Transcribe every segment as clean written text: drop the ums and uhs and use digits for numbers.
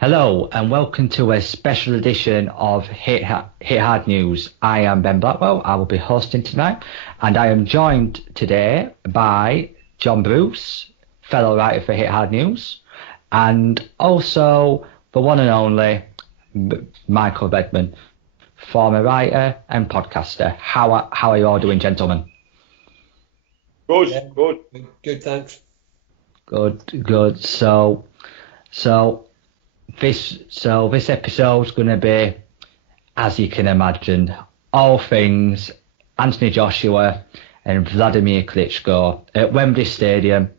Hello and welcome to a special edition of Hit Hard News. I am Ben Blackwell. I will be hosting tonight, and I am joined today by Jon Bruce, fellow writer for Hit Hard News, and also the one and only Michael Readman, former writer and podcaster. How are you all doing, gentlemen? Good, Yeah. good. Good, thanks. Good. So this episode is going to be, as you can imagine, all things Anthony Joshua and Wladimir Klitschko at Wembley Stadium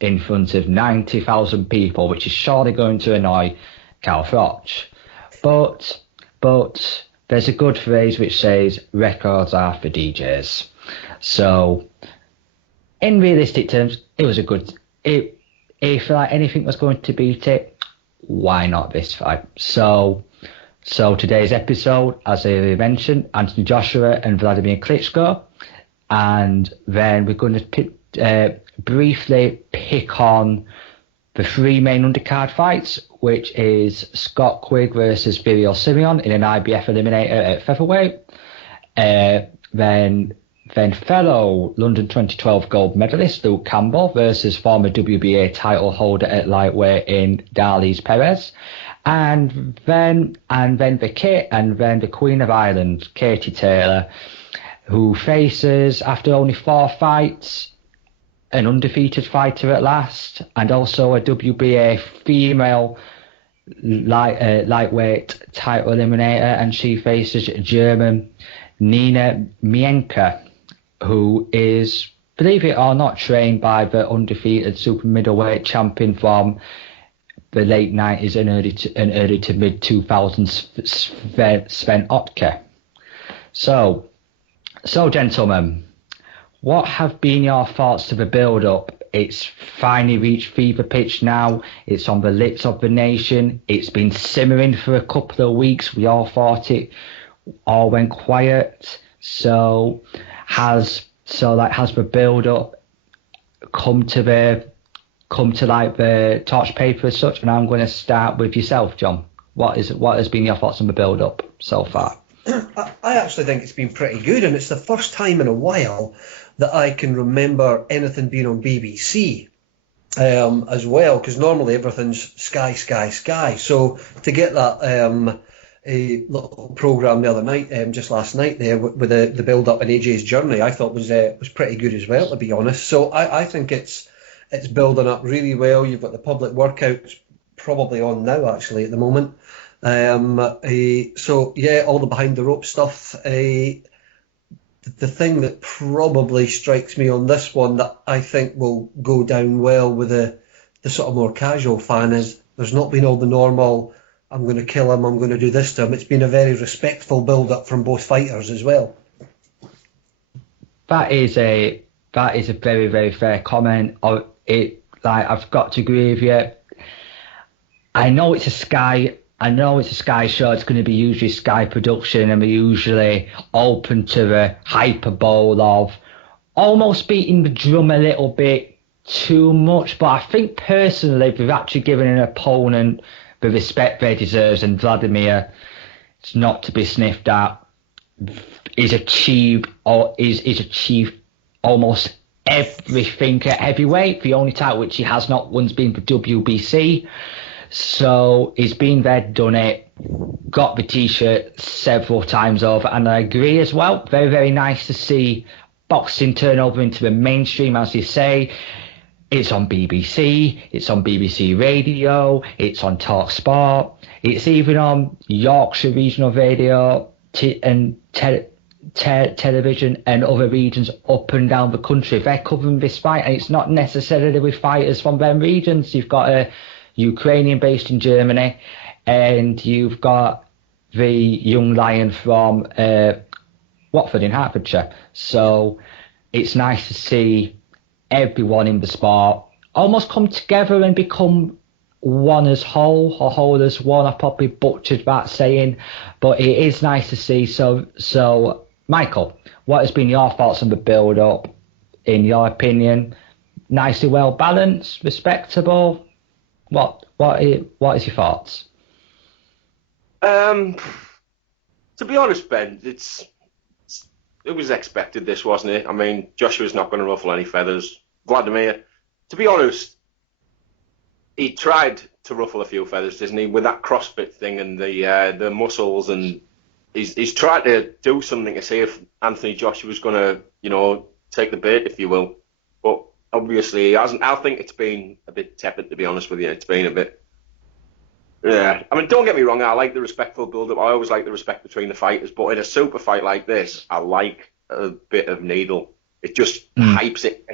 in front of 90,000 people, which is surely going to annoy Carl Froch. But there's a good phrase which says records are for DJs. So in realistic terms, it was a good. If like anything was going to beat it, why not this fight? So today's episode, as I mentioned, Anthony Joshua and Wladimir Klitschko, and then we're going to briefly pick on the three main undercard fights, which is Scott Quigg versus Virio Simeon in an IBF eliminator at featherweight. Then fellow London 2012 gold medalist Luke Campbell versus former WBA title holder at lightweight in Darlys Perez, and then the Queen of Ireland, Katie Taylor, who faces, after only 4 fights, an undefeated fighter at last, and also a WBA female lightweight title eliminator, and she faces German Nina Mienka, who is, believe it or not, trained by the undefeated super middleweight champion from the late 90s and early to mid 2000s, Sven Otke. So gentlemen, what have been your thoughts to the build-up? It's finally reached fever pitch now. It's on the lips of the nation. It's been simmering for a couple of weeks. We all thought it all went quiet. So has the build up come to the torch paper as such? And I'm going to start with yourself, Jon. What has been your thoughts on the build up so far? I actually think it's been pretty good, and it's the first time in a while that I can remember anything being on BBC as well, because normally everything's Sky. So to get that a little programme the other night, just last night there, with the build up in AJ's journey, I thought was pretty good as well, to be honest. So I think it's building up really well. You've got the public workouts probably on now, actually, at the moment. So yeah, all the behind the rope stuff. The thing that probably strikes me on this one that I think will go down well with the sort of more casual fan is there's not been all the normal, I'm going to kill him, I'm going to do this to him. It's been a very respectful build-up from both fighters as well. That is a very, very fair comment. I've got to agree with you. I know it's a Sky show. It's going to be usually Sky production, and we're usually open to the hyperbole of almost beating the drum a little bit too much. But I think personally, we've actually given an opponent the respect they deserve, and Wladimir, it's not to be sniffed at, is achieved almost everything at heavyweight. The only title which he has not won has been the WBC. So he's been there, done it, got the t-shirt several times over, and I agree as well. Very, very nice to see boxing turn over into the mainstream, as you say. It's on BBC, it's on BBC Radio, it's on Talk Sport, it's even on Yorkshire Regional Radio and television and other regions up and down the country. They're covering this fight, and it's not necessarily with fighters from them regions. You've got a Ukrainian based in Germany, and you've got the young lion from Watford in Hertfordshire. So it's nice to see everyone in the sport almost come together and become one as whole, or whole as one. I probably butchered that saying, but it is nice to see. So Michael, what has been your thoughts on the build up? In your opinion, nicely well balanced, respectable? What is your thoughts? To be honest, Ben, it was expected, this, wasn't it? I mean, Joshua's not going to ruffle any feathers. Vladimir, to be honest, he tried to ruffle a few feathers, didn't he, with that CrossFit thing and the muscles, and he's tried to do something to see if Anthony Joshua's going to, take the bait, if you will. But obviously he hasn't. I think it's been a bit tepid, to be honest with you. It's been a bit... Yeah, I mean, don't get me wrong, I like the respectful build-up. I always like the respect between the fighters, but in a super fight like this, I like a bit of needle. It just hypes it.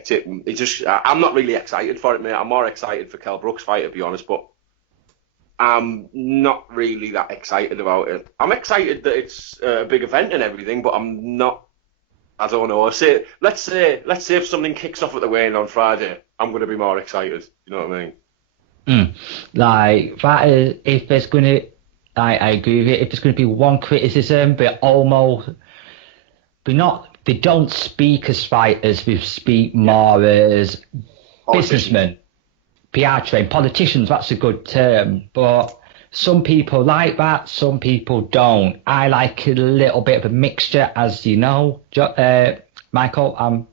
I'm not really excited for it, mate. I'm more excited for Kell Brook's fight, to be honest, but I'm not really that excited about it. I'm excited that it's a big event and everything, but I'm not... I don't know. Let's say if something kicks off at the weigh-in on Friday, I'm going to be more excited. You know what I mean? Like that is, if there's going to, I agree with it. If there's going to be one criticism, they don't speak as fighters. They speak more as businessmen, PR trained politicians. That's a good term, but some people like that, some people don't. I like a little bit of a mixture, as you know, Michael. I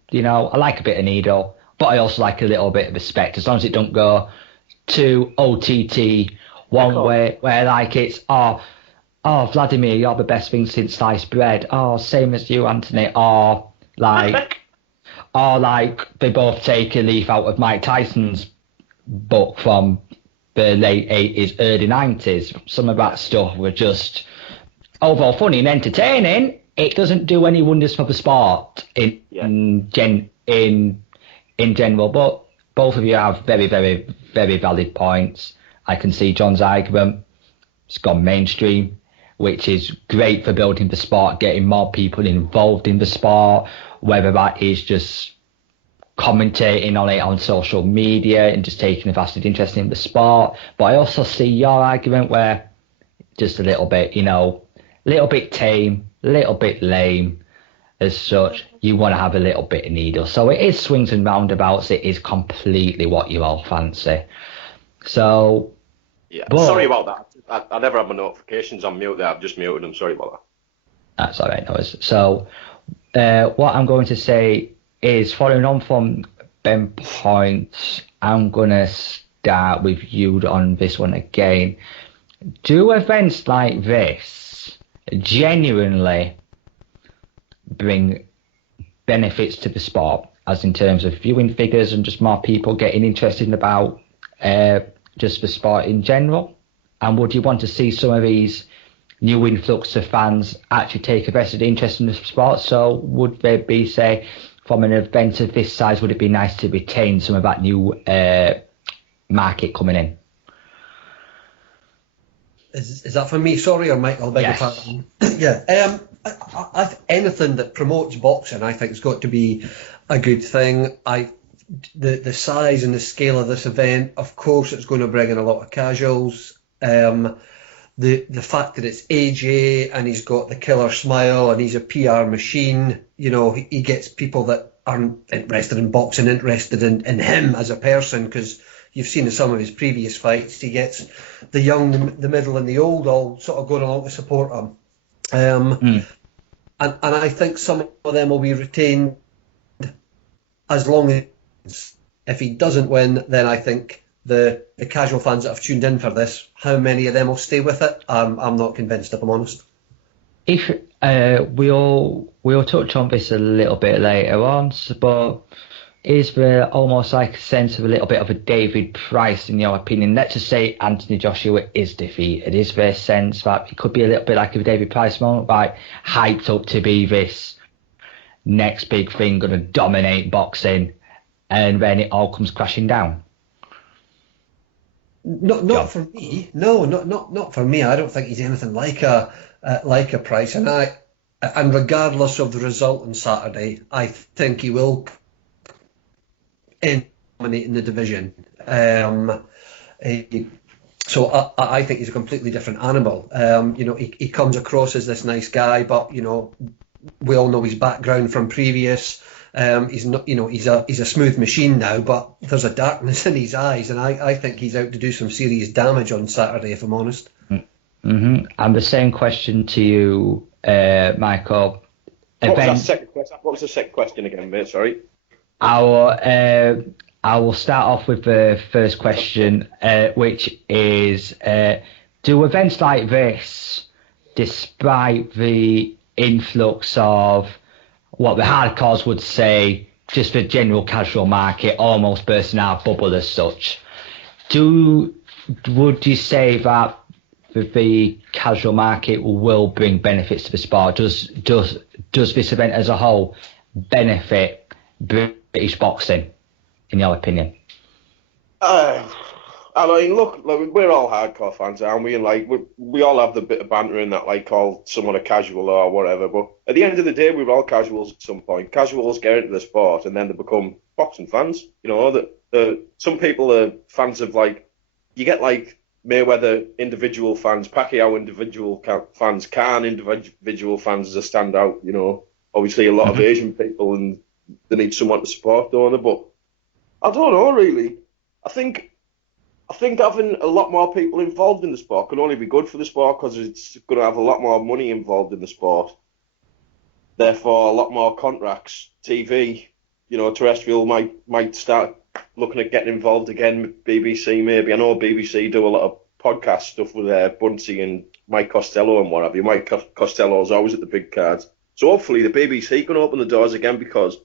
like a bit of needle, but I also like a little bit of respect, as long as it don't go to OTT one way, where like it's Vladimir, you're the best thing since sliced bread. Same as you, Anthony. Or like they both take a leaf out of Mike Tyson's book from the late 80s, early 90s. Some of that stuff were just, although funny and entertaining, it doesn't do any wonders for the sport in general. But both of you have very, very, very valid points. I can see John's argument. It's gone mainstream, which is great for building the sport, getting more people involved in the sport, whether that is just commentating on it on social media and just taking a vested interest in the sport. But I also see your argument where just a little bit, little bit tame, little bit lame. As such, you want to have a little bit of needle. So it is swings and roundabouts. It is completely what you all fancy. So... Yeah, sorry about that. I never have my notifications on mute there. I've just muted them. Sorry about that. That's all right, no worries. So what I'm going to say is, following on from Ben points, I'm going to start with you on this one again. Do events like this genuinely bring benefits to the sport, as in terms of viewing figures and just more people getting interested about just the sport in general? And would you want to see some of these new influx of fans actually take a vested interest in the sport? So would there be, say, from an event of this size, would it be nice to retain some of that new market coming in? Is that for me, sorry, or Michael? Beg your pardon. Yeah. Anything that promotes boxing, I think, has got to be a good thing. The size and the scale of this event, of course, it's going to bring in a lot of casuals. The fact that it's AJ and he's got the killer smile and he's a PR machine, he gets people that aren't interested in boxing interested in him as a person, because you've seen in some of his previous fights, he gets the young, the middle and the old all sort of going along to support him. And I think some of them will be retained as long as, if he doesn't win, then I think the casual fans that have tuned in for this, how many of them will stay with it? I'm not convinced, if I'm honest. If we'll touch on this a little bit later on, but is there almost like a sense of a little bit of a David Price in your opinion? Let's just say Anthony Joshua is defeated. Is there a sense that it could be a little bit like a David Price moment, like hyped up to be this next big thing, going to dominate boxing, and then it all comes crashing down? Not for me. No, not for me. I don't think he's anything like a Price, and regardless of the result on Saturday, I think he will dominate in the division. So I think he's a completely different animal. He comes across as this nice guy, but we all know his background from previous. He's not, he's a smooth machine now, but there's a darkness in his eyes, and I think he's out to do some serious damage on Saturday, if I'm honest. And the same question to you, Michael. What was the second question again, mate? Sorry. I will start off with the first question, which is, do events like this, despite the influx of what the hardcores would say, just the general casual market, almost bursting our bubble as such, would you say that the casual market will bring benefits to the sport? Does this event as a whole benefit British boxing, in your opinion? I mean, look, we're all hardcore fans, aren't we? And we all have the bit of banter in that, call someone a casual or whatever. But at the end of the day, we're all casuals at some point. Casuals get into the sport and then they become boxing fans. Some people are fans of you get Mayweather individual fans, Pacquiao individual fans, Khan individual fans as a standout. Obviously a lot of Asian people, and they need someone to support, don't they? But I don't know, really. I think having a lot more people involved in the sport can only be good for the sport, because it's going to have a lot more money involved in the sport. Therefore, a lot more contracts. TV, terrestrial might start looking at getting involved again. BBC maybe. I know BBC do a lot of podcast stuff with Bunsey and Mike Costello and what have you. Mike Costello's always at the big cards. So hopefully the BBC can open the doors again, because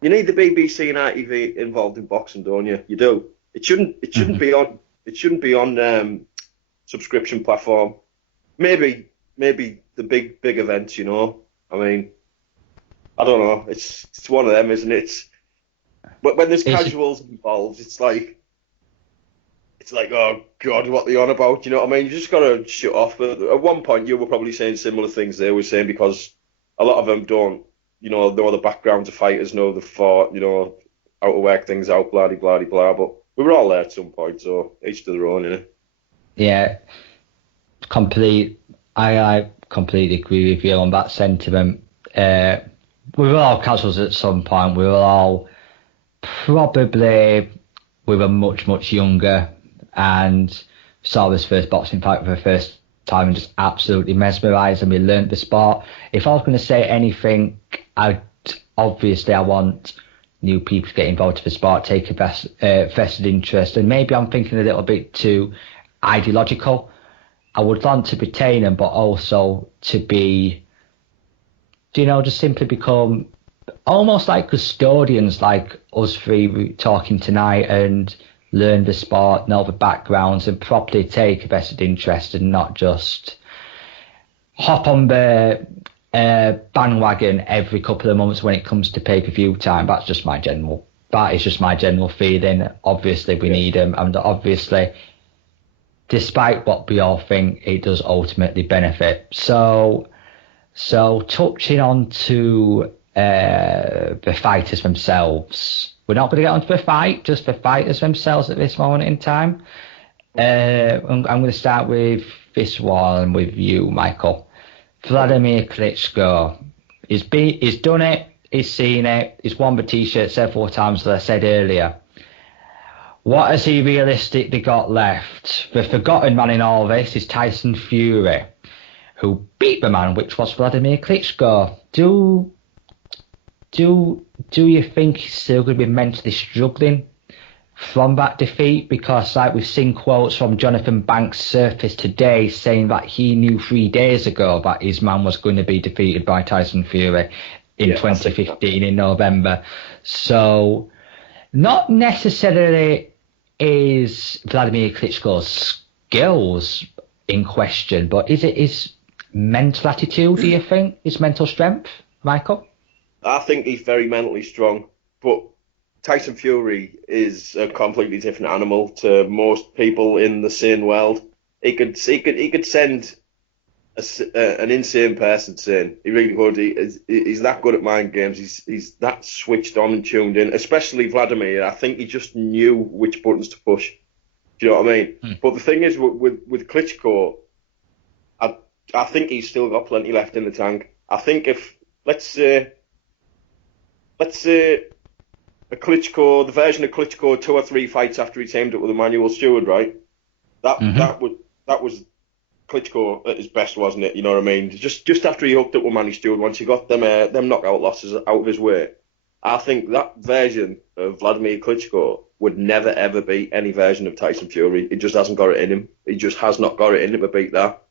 you need the BBC and ITV involved in boxing, don't you? You do. It shouldn't be on. It shouldn't be on subscription platform. Maybe the big events. I mean, I don't know. It's one of them, isn't it? But when there's casuals involved, it's like, oh God, what are they on about? You know what I mean? You just got to shut off. But at one point, you were probably saying similar things they were saying, because a lot of them don't, know the backgrounds of fighters, know the fought, how to work things out, blah, blah, blah. But we were all there at some point, so each to their own, innit? Yeah, I completely agree with you on that sentiment. We were all casuals at some point. We were all probably much, much younger, and saw this first boxing fight for the first time and just absolutely mesmerised, and we learnt the sport. If I was going to say anything, I want new people to get involved in the sport, take a vested interest, and maybe I'm thinking a little bit too ideological. I would want to retain them, but also to be, just simply become almost like custodians, like us three talking tonight, and learn the sport, know the backgrounds, and properly take a vested interest, and not just hop on the bandwagon every couple of months when it comes to pay-per-view time. That is just my general feeling. Obviously we need them, and obviously, despite what we all think, it does ultimately benefit. So touching on to the fighters themselves, we're not going to get onto the fight, just the fighters themselves at this moment in time. I'm going to start with this one with you, Michael. Wladimir Klitschko. He's done it, he's seen it, he's won the t-shirt several times, as I said earlier. What has he realistically got left? The forgotten man in all this is Tyson Fury, who beat the man, which was Wladimir Klitschko. Do you think he's still going to be mentally struggling from that defeat? Because we've seen quotes from Jonathan Banks surface today saying that he knew 3 days ago that his man was going to be defeated by Tyson Fury in 2015 in November. So not necessarily is Wladimir Klitschko's skills in question, but is it his mental attitude, do you think? His mental strength, Michael? I think he's very mentally strong, but Tyson Fury is a completely different animal to most people in the sane world. He could send an insane person sane. He really would. He's that good at mind games. He's that switched on and tuned in. Especially Vladimir. I think he just knew which buttons to push. Do you know what I mean? But the thing is, with Klitschko, I think he's still got plenty left in the tank. I think if let's say a Klitschko, the version of Klitschko 2 or 3 fights after he teamed up with Emmanuel Stewart, right? That was Klitschko at his best, wasn't it? You know what I mean? Just after he hooked up with Manny Stewart, once he got them knockout losses out of his way, I think that version of Vladimir Klitschko would never ever beat any version of Tyson Fury. He just hasn't got it in him. He just has not got it in him to beat that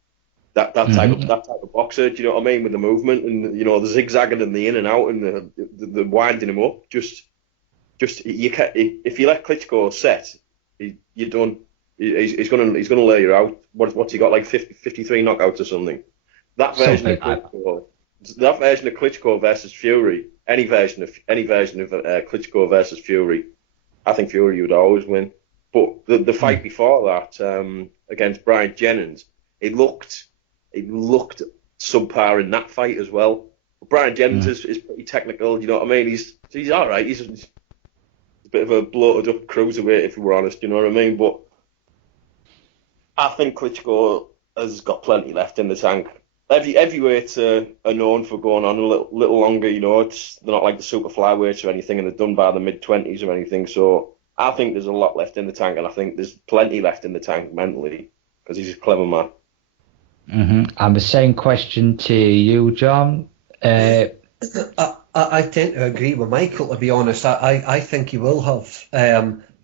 type of boxer. Do you know what I mean? With the movement and the zigzagging and the in and out and the winding him up. Just you can, if you let Klitschko set, you're done. He's gonna lay you out. What's he got, like 53 knockouts or something? That version of Klitschko versus Fury. Any version of Klitschko versus Fury, I think Fury would always win. But the fight before that against Brian Jennings, it looked subpar in that fight as well. But Brian Jennings is pretty technical. You know what I mean? He's all right. He's a bit of a bloated up cruiserweight, if we're honest. You know what I mean? But I think Klitschko has got plenty left in the tank. Heavyweights are known for going on a little longer, they're not like the super flyweights or anything, and they're done by the mid-20s or anything. So I think there's a lot left in the tank, and I think there's plenty left in the tank mentally, because he's a clever man. And the same question to you, John. I tend to agree with Michael, to be honest. I think he will have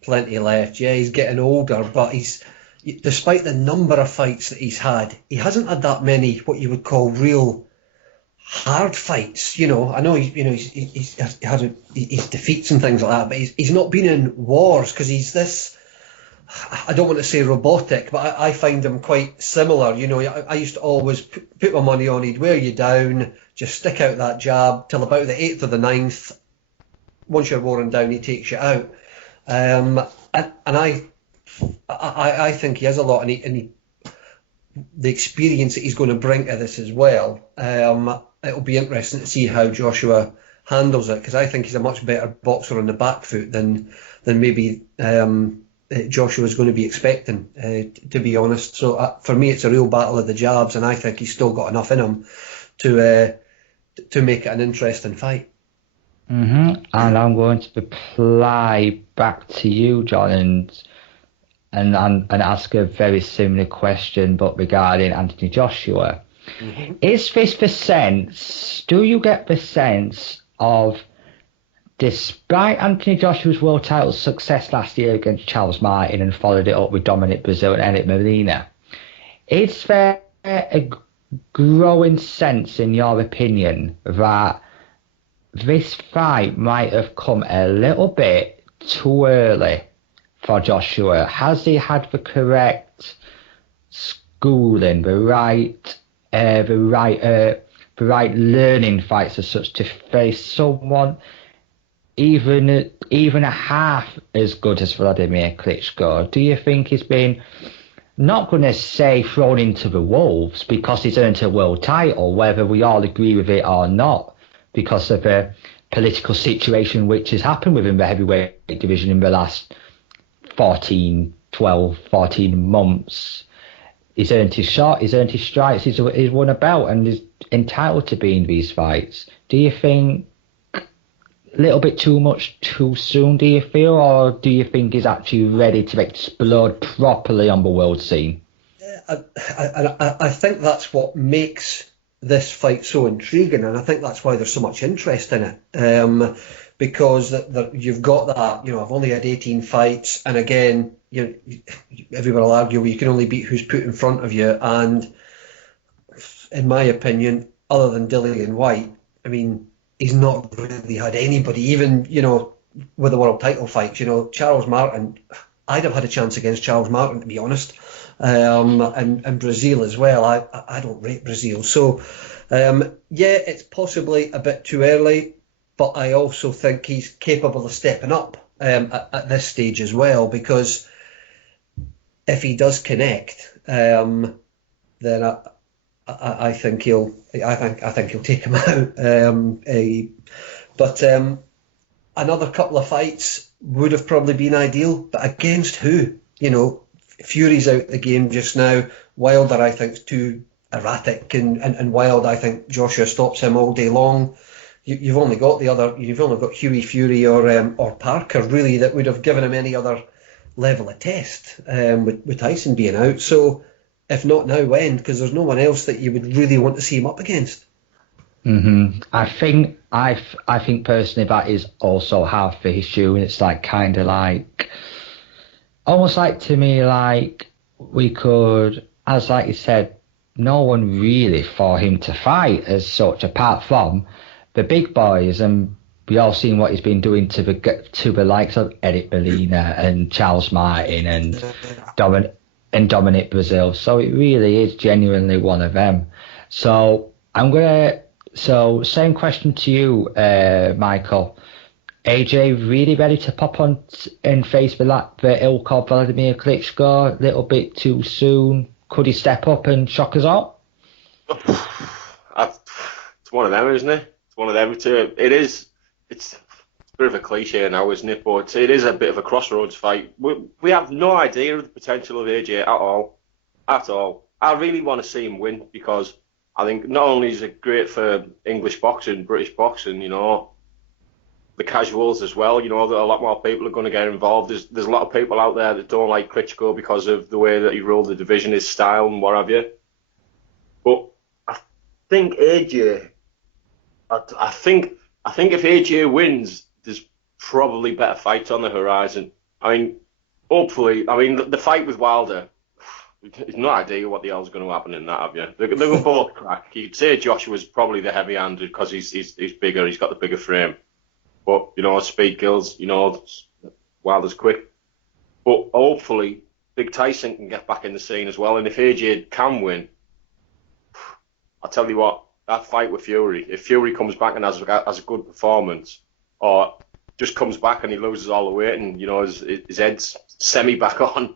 plenty left. Yeah, he's getting older, but despite the number of fights that he's had, he hasn't had that many what you would call real hard fights. I know he's had his defeats and things like that, but he's not been in wars because he's this. I don't want to say robotic, but I find him quite similar. I used to always put my money on he'd wear you down, just stick out that jab till about the 8th or the 9th. Once you're worn down, he takes you out. And I think he has a lot, and the experience that he's going to bring to this as well. It'll be interesting to see how Joshua handles it, because I think he's a much better boxer on the back foot than maybe Joshua's going to be expecting, to be honest. So for me, it's a real battle of the jabs, and I think he's still got enough in him to make it an interesting fight. And I'm going to reply back to you, John, and ask a very similar question, but regarding Anthony Joshua. Is this the sense, do you get the sense of, despite Anthony Joshua's world title success last year against Charles Martin and followed it up with Dominic Brazil and Eric Molina, is there a growing sense, in your opinion, that this fight might have come a little bit too early for Joshua? Has he had the correct schooling, the right learning fights as such to face someone even a half as good as Wladimir Klitschko? Do you think he's been, not going to say thrown into the wolves, because he's earned a world title, whether we all agree with it or not, because of the political situation which has happened within the heavyweight division in the last 14 months? He's earned his shot, he's earned his stripes, he's won a belt and is entitled to be in these fights. Do you think a little bit too much too soon, do you feel, or do you think he's actually ready to explode properly on the world scene? I think that's what makes this fight so intriguing, and I think that's why there's so much interest in it, because you've got that, I've only had 18 fights, and again, everyone will argue, well, you can only beat who's put in front of you, and in my opinion, other than Dillian White, I mean, he's not really had anybody, even, with the world title fights. Charles Martin, I'd have had a chance against Charles Martin, to be honest, and Brazil as well. I don't rate Brazil. So, it's possibly a bit too early, but I also think he's capable of stepping up at this stage as well, because if he does connect, then I think he'll take him out. But another couple of fights would have probably been ideal, but against who? Fury's out the game just now. Wilder, I think, is too erratic, and Wilder, I think Joshua stops him all day long. You've only got Hughie Fury or Parker, really, that would have given him any other level of test, with Tyson being out. So If not now, when? Because there's no one else that you would really want to see him up against. I think personally that is also half the issue, and it's like kind of like almost like to me like we could, as like you said, no one really for him to fight as such apart from the big boys, and we all seen what he's been doing to the likes of Eric Molina and Charles Martin and Dominic Brazil. So it really is genuinely one of them. So same question to you, Michael. AJ really ready to pop on and face the ilk of Wladimir Klitschko a little bit too soon? Could he step up and shock us all? It's one of them, isn't it? It's one of them too. It's a bit of a cliche now, isn't it? But it is a bit of a crossroads fight. We have no idea of the potential of AJ at all. At all. I really want to see him win because I think not only is it great for English boxing, British boxing, the casuals as well, that a lot more people are going to get involved. There's a lot of people out there that don't like Klitschko because of the way that he ruled the division, his style and what have you. But I think AJ, I think if AJ wins, there's probably better fights on the horizon. I mean, hopefully, the fight with Wilder, there's no idea what the hell's going to happen in that, have you? They're going to both crack. You'd say Joshua's probably the heavy-handed because he's bigger, he's got the bigger frame. But, speed kills, Wilder's quick. But hopefully, Big Tyson can get back in the scene as well. And if AJ can win, I'll tell you what, that fight with Fury, if Fury comes back and has a good performance, or just comes back and he loses all the weight and, his head's semi back on,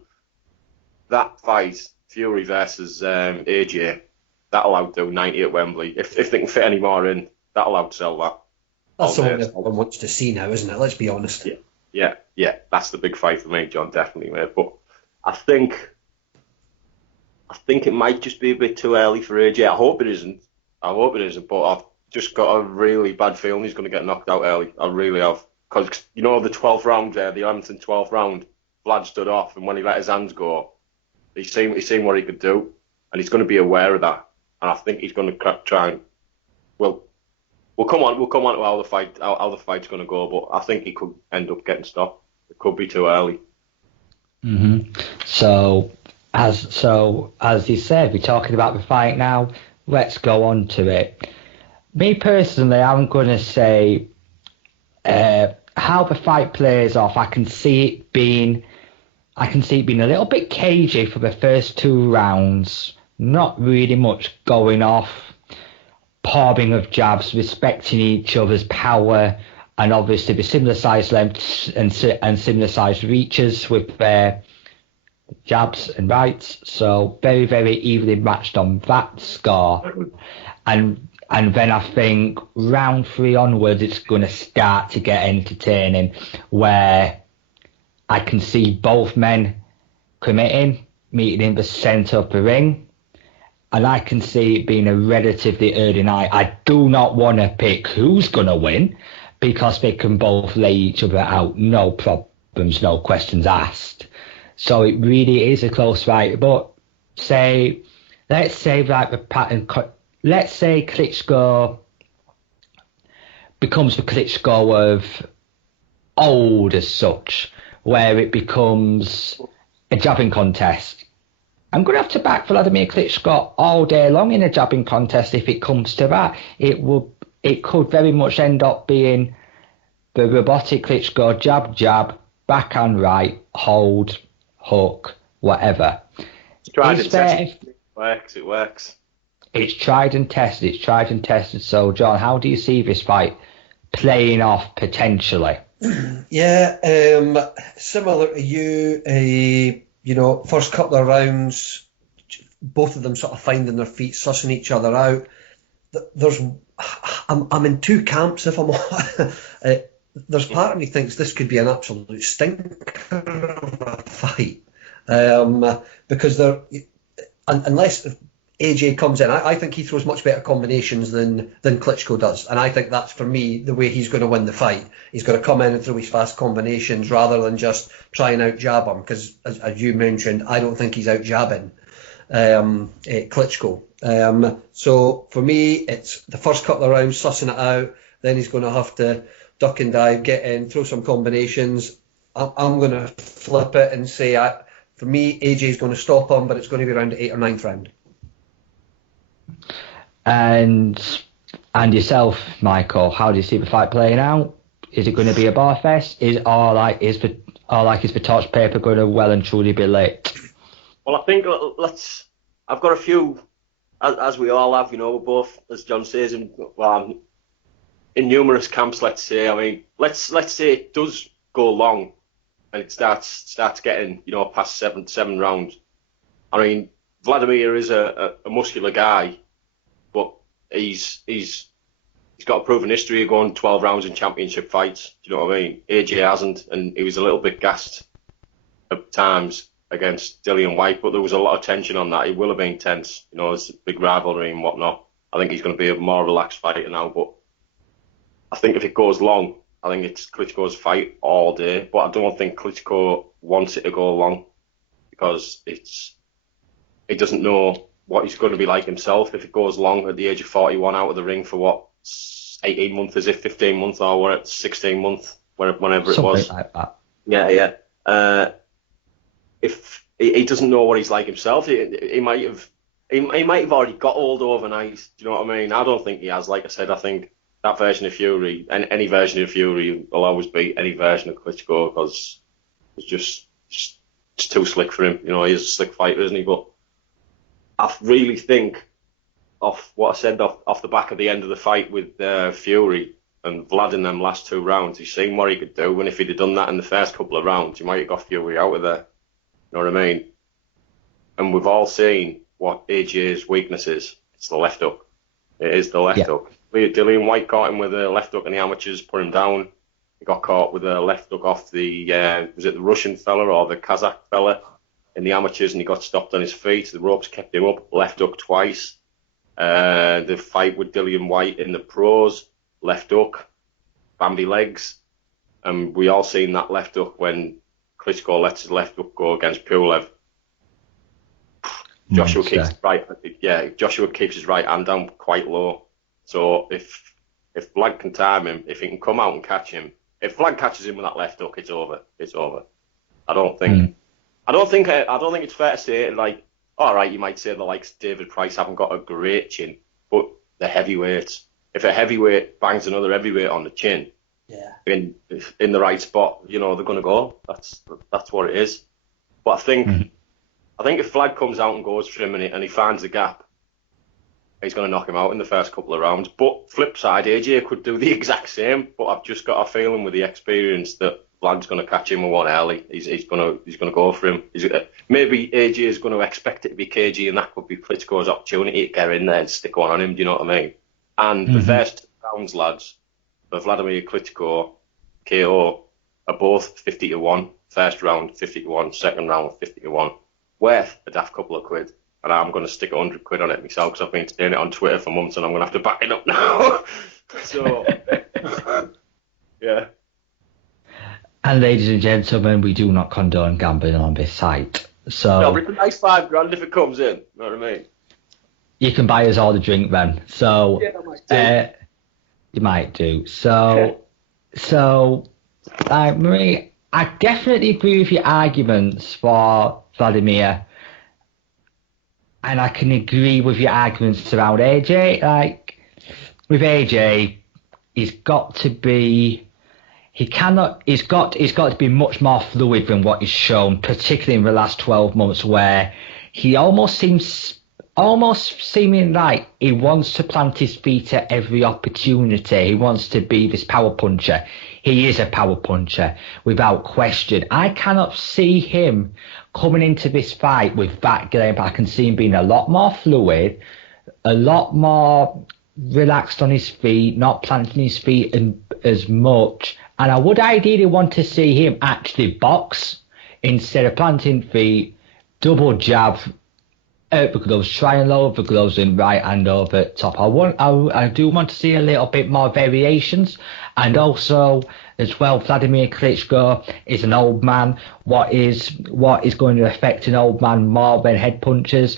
that fight, Fury versus AJ, that'll outdo 90 at Wembley. If they can fit any more in, that'll outsell that. That's the one everyone wants to see now, isn't it? Let's be honest. Yeah. That's the big fight for me, John, definitely, mate. But I think it might just be a bit too early for AJ. I hope it isn't, but I've just got a really bad feeling he's going to get knocked out early. I really have. Because, the 12th round there, the Edmonton 12th round, Vlad stood off, and when he let his hands go, he's seen what he could do, and he's going to be aware of that. And I think he's going to try and, We'll come on to how the fight's going to go, but I think he could end up getting stopped. It could be too early. So as you said, we're talking about the fight now. Let's go on to it. Me personally, I'm going to say how the fight plays off. I can see it being a little bit cagey for the first 2 rounds. Not really much going off. Pouring of jabs, respecting each other's power, and obviously the similar size lengths and similar size reaches with their jabs and rights. So very, very evenly matched on that score. And then I think round 3 onwards, it's going to start to get entertaining, where I can see both men meeting in the centre of the ring. And I can see it being a relatively early night. I do not want to pick who's going to win because they can both lay each other out. No problems, no questions asked. So it really is a close fight. But let's say Klitschko becomes the Klitschko of old as such, where it becomes a jabbing contest. I'm going to have to back Wladimir Klitschko all day long in a jabbing contest if it comes to that. It could very much end up being the robotic Klitschko, jab, backhand right, hold, hook, whatever. It's tried and tested. It works. It's tried and tested. So, John, how do you see this fight playing off potentially? Yeah, similar to you, first couple of rounds, both of them sort of finding their feet, sussing each other out. I'm in 2 camps, if I'm honest. There's part of me thinks this could be an absolute stinker of a fight, because unless AJ comes in, I think he throws much better combinations than Klitschko does, and I think that's, for me, the way he's going to win the fight. He's going to come in and throw his fast combinations rather than just try and out-jab him, because, as you mentioned, I don't think he's out-jabbing. Klitschko. So for me, it's the first couple of rounds, sussing it out. Then he's going to have to duck and dive, get in, throw some combinations. I'm going to flip it and say, for me, AJ's going to stop him, but it's going to be around the 8th or 9th round. And yourself, Michael, how do you see the fight playing out? Is it going to be a bar fest? Is the torch paper going to well and truly be lit? Well, I think I've got a few, as we all have, we're both, as John says, in numerous camps. Let's say, let's say it does go long, and it starts getting, past seven rounds. Wladimir is a muscular guy, but he's got a proven history of going 12 rounds in championship fights. Do you know what I mean? AJ hasn't, and he was a little bit gassed at times against Dillian Whyte, but there was a lot of tension on that. It will have been tense. It's a big rivalry and whatnot. I think he's going to be a more relaxed fighter now, but I think if it goes long, I think it's Klitschko's fight all day. But I don't think Klitschko wants it to go long because he doesn't know what he's going to be like himself if it goes long at the age of 41 out of the ring for 18 months, is it 15 months or 16 months, whenever it was. Something like that. Yeah. If he doesn't know what he's like himself, he might have already got old overnight. Do you know what I mean? I don't think he has. Like I said, I think that version of Fury, and any version of Fury, will always beat any version of Klitschko because it's just too slick for him. He's a slick fighter, isn't he? But I really think, off what I said off the back of the end of the fight with Fury and Vlad in them last 2 rounds, he's seen what he could do. And if he'd have done that in the first couple of rounds, he might have got Fury out of there. You know what I mean? And we've all seen what AJ's weakness is. It's the left hook. It is the left hook. Dillian Whyte caught him with a left hook in the amateurs, put him down. He got caught with a left hook off the, was it the Russian fella or the Kazakh fella in the amateurs, and he got stopped on his feet. The ropes kept him up. Left hook twice. The fight with Dillian Whyte in the pros, left hook, Bambi legs. And we all seen that left hook when Klitschko lets his left hook go against Pulev. Joshua keeps his right hand down quite low. So if Vlad can time him, if he can come out and catch him, if Vlad catches him with that left hook, it's over. It's over. I don't think it's fair to say, like, all right, you might say the likes of David Price haven't got a great chin, but the heavyweights, if a heavyweight bangs another heavyweight on the chin, in the right spot, they're going to go. That's what it is. But I think if Vlad comes out and goes for him and he finds the gap, he's going to knock him out in the first couple of rounds. But flip side, AJ could do the exact same. But I've just got a feeling with the experience that Vlad's going to catch him with one early. He's going to go for him. Maybe AJ is going to expect it to be KG, and that could be Klitschko's opportunity to get in there and stick one on him. Do you know what I mean? And the first rounds, lads, for Wladimir Klitschko, KO, are both 50-1. First round 50-1, second round 50-1. Worth a daft couple of quid. And I'm going to stick 100 quid on it myself because I've been saying it on Twitter for months and I'm going to have to back it up now. So, yeah. And ladies and gentlemen, we do not condone gambling on this site. So no, but it's a nice $5,000 if it comes in. You know what I mean? You can buy us all the drink then. So yeah, you might do. So Marie, I definitely agree with your arguments for Wladimir. And I can agree with your arguments around AJ. Like, with AJ, he's got to be much more fluid than what he's shown, particularly in the last 12 months, where he almost seeming like he wants to plant his feet at every opportunity. He wants to be this power puncher. He is a power puncher, without question. I cannot see him coming into this fight with that game. I can see him being a lot more fluid, a lot more relaxed on his feet, not planting his feet as much. And I would ideally want to see him actually box instead of planting feet, double jab out the gloves, try and lower the gloves and right hand over top. I do want to see a little bit more variations. And also, as well, Wladimir Klitschko is an old man. What is going to affect an old man more than head punches?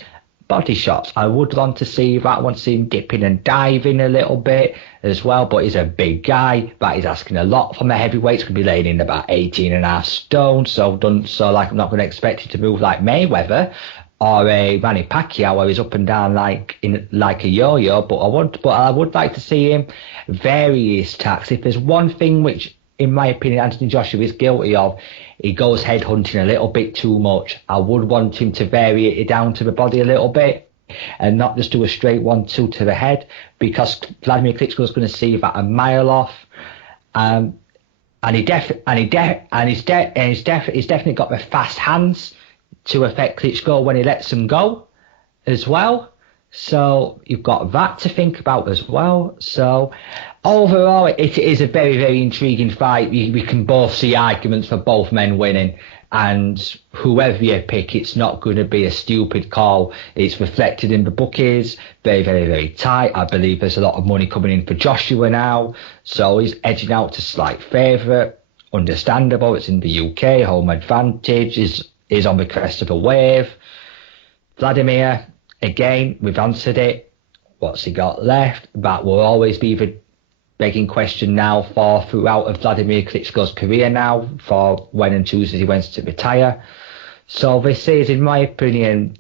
body shots. I would want to see that. I want to see him dipping and diving a little bit as well, but he's a big guy. That is asking a lot from a heavyweight. He's going to be laying in about 18.5 stone, so I'm not going to expect him to move like Mayweather or a Manny Pacquiao, where he's up and down like a yo-yo. But I would like to see him vary his attacks. If there's one thing which, in my opinion, Anthony Joshua is guilty of, he goes head hunting a little bit too much. I would want him to vary it down to the body a little bit and not just do a straight 1-2 to the head, because Wladimir Klitschko is going to see that a mile off. And he's definitely got the fast hands to affect Klitschko when he lets him go as well. So you've got that to think about as well. So overall, it is a very, very intriguing fight. We can both see arguments for both men winning, and whoever you pick, it's not going to be a stupid call. It's reflected in the bookies. Very, very, very tight. I believe there's a lot of money coming in for Joshua now, so he's edging out to slight favourite. Understandable. It's in the UK. Home advantage is on the crest of a wave. Wladimir, again, we've answered it. What's he got left? That will always be the begging question now for throughout of Wladimir Klitschko's career now, for when and chooses he wants to retire. So this is, in my opinion,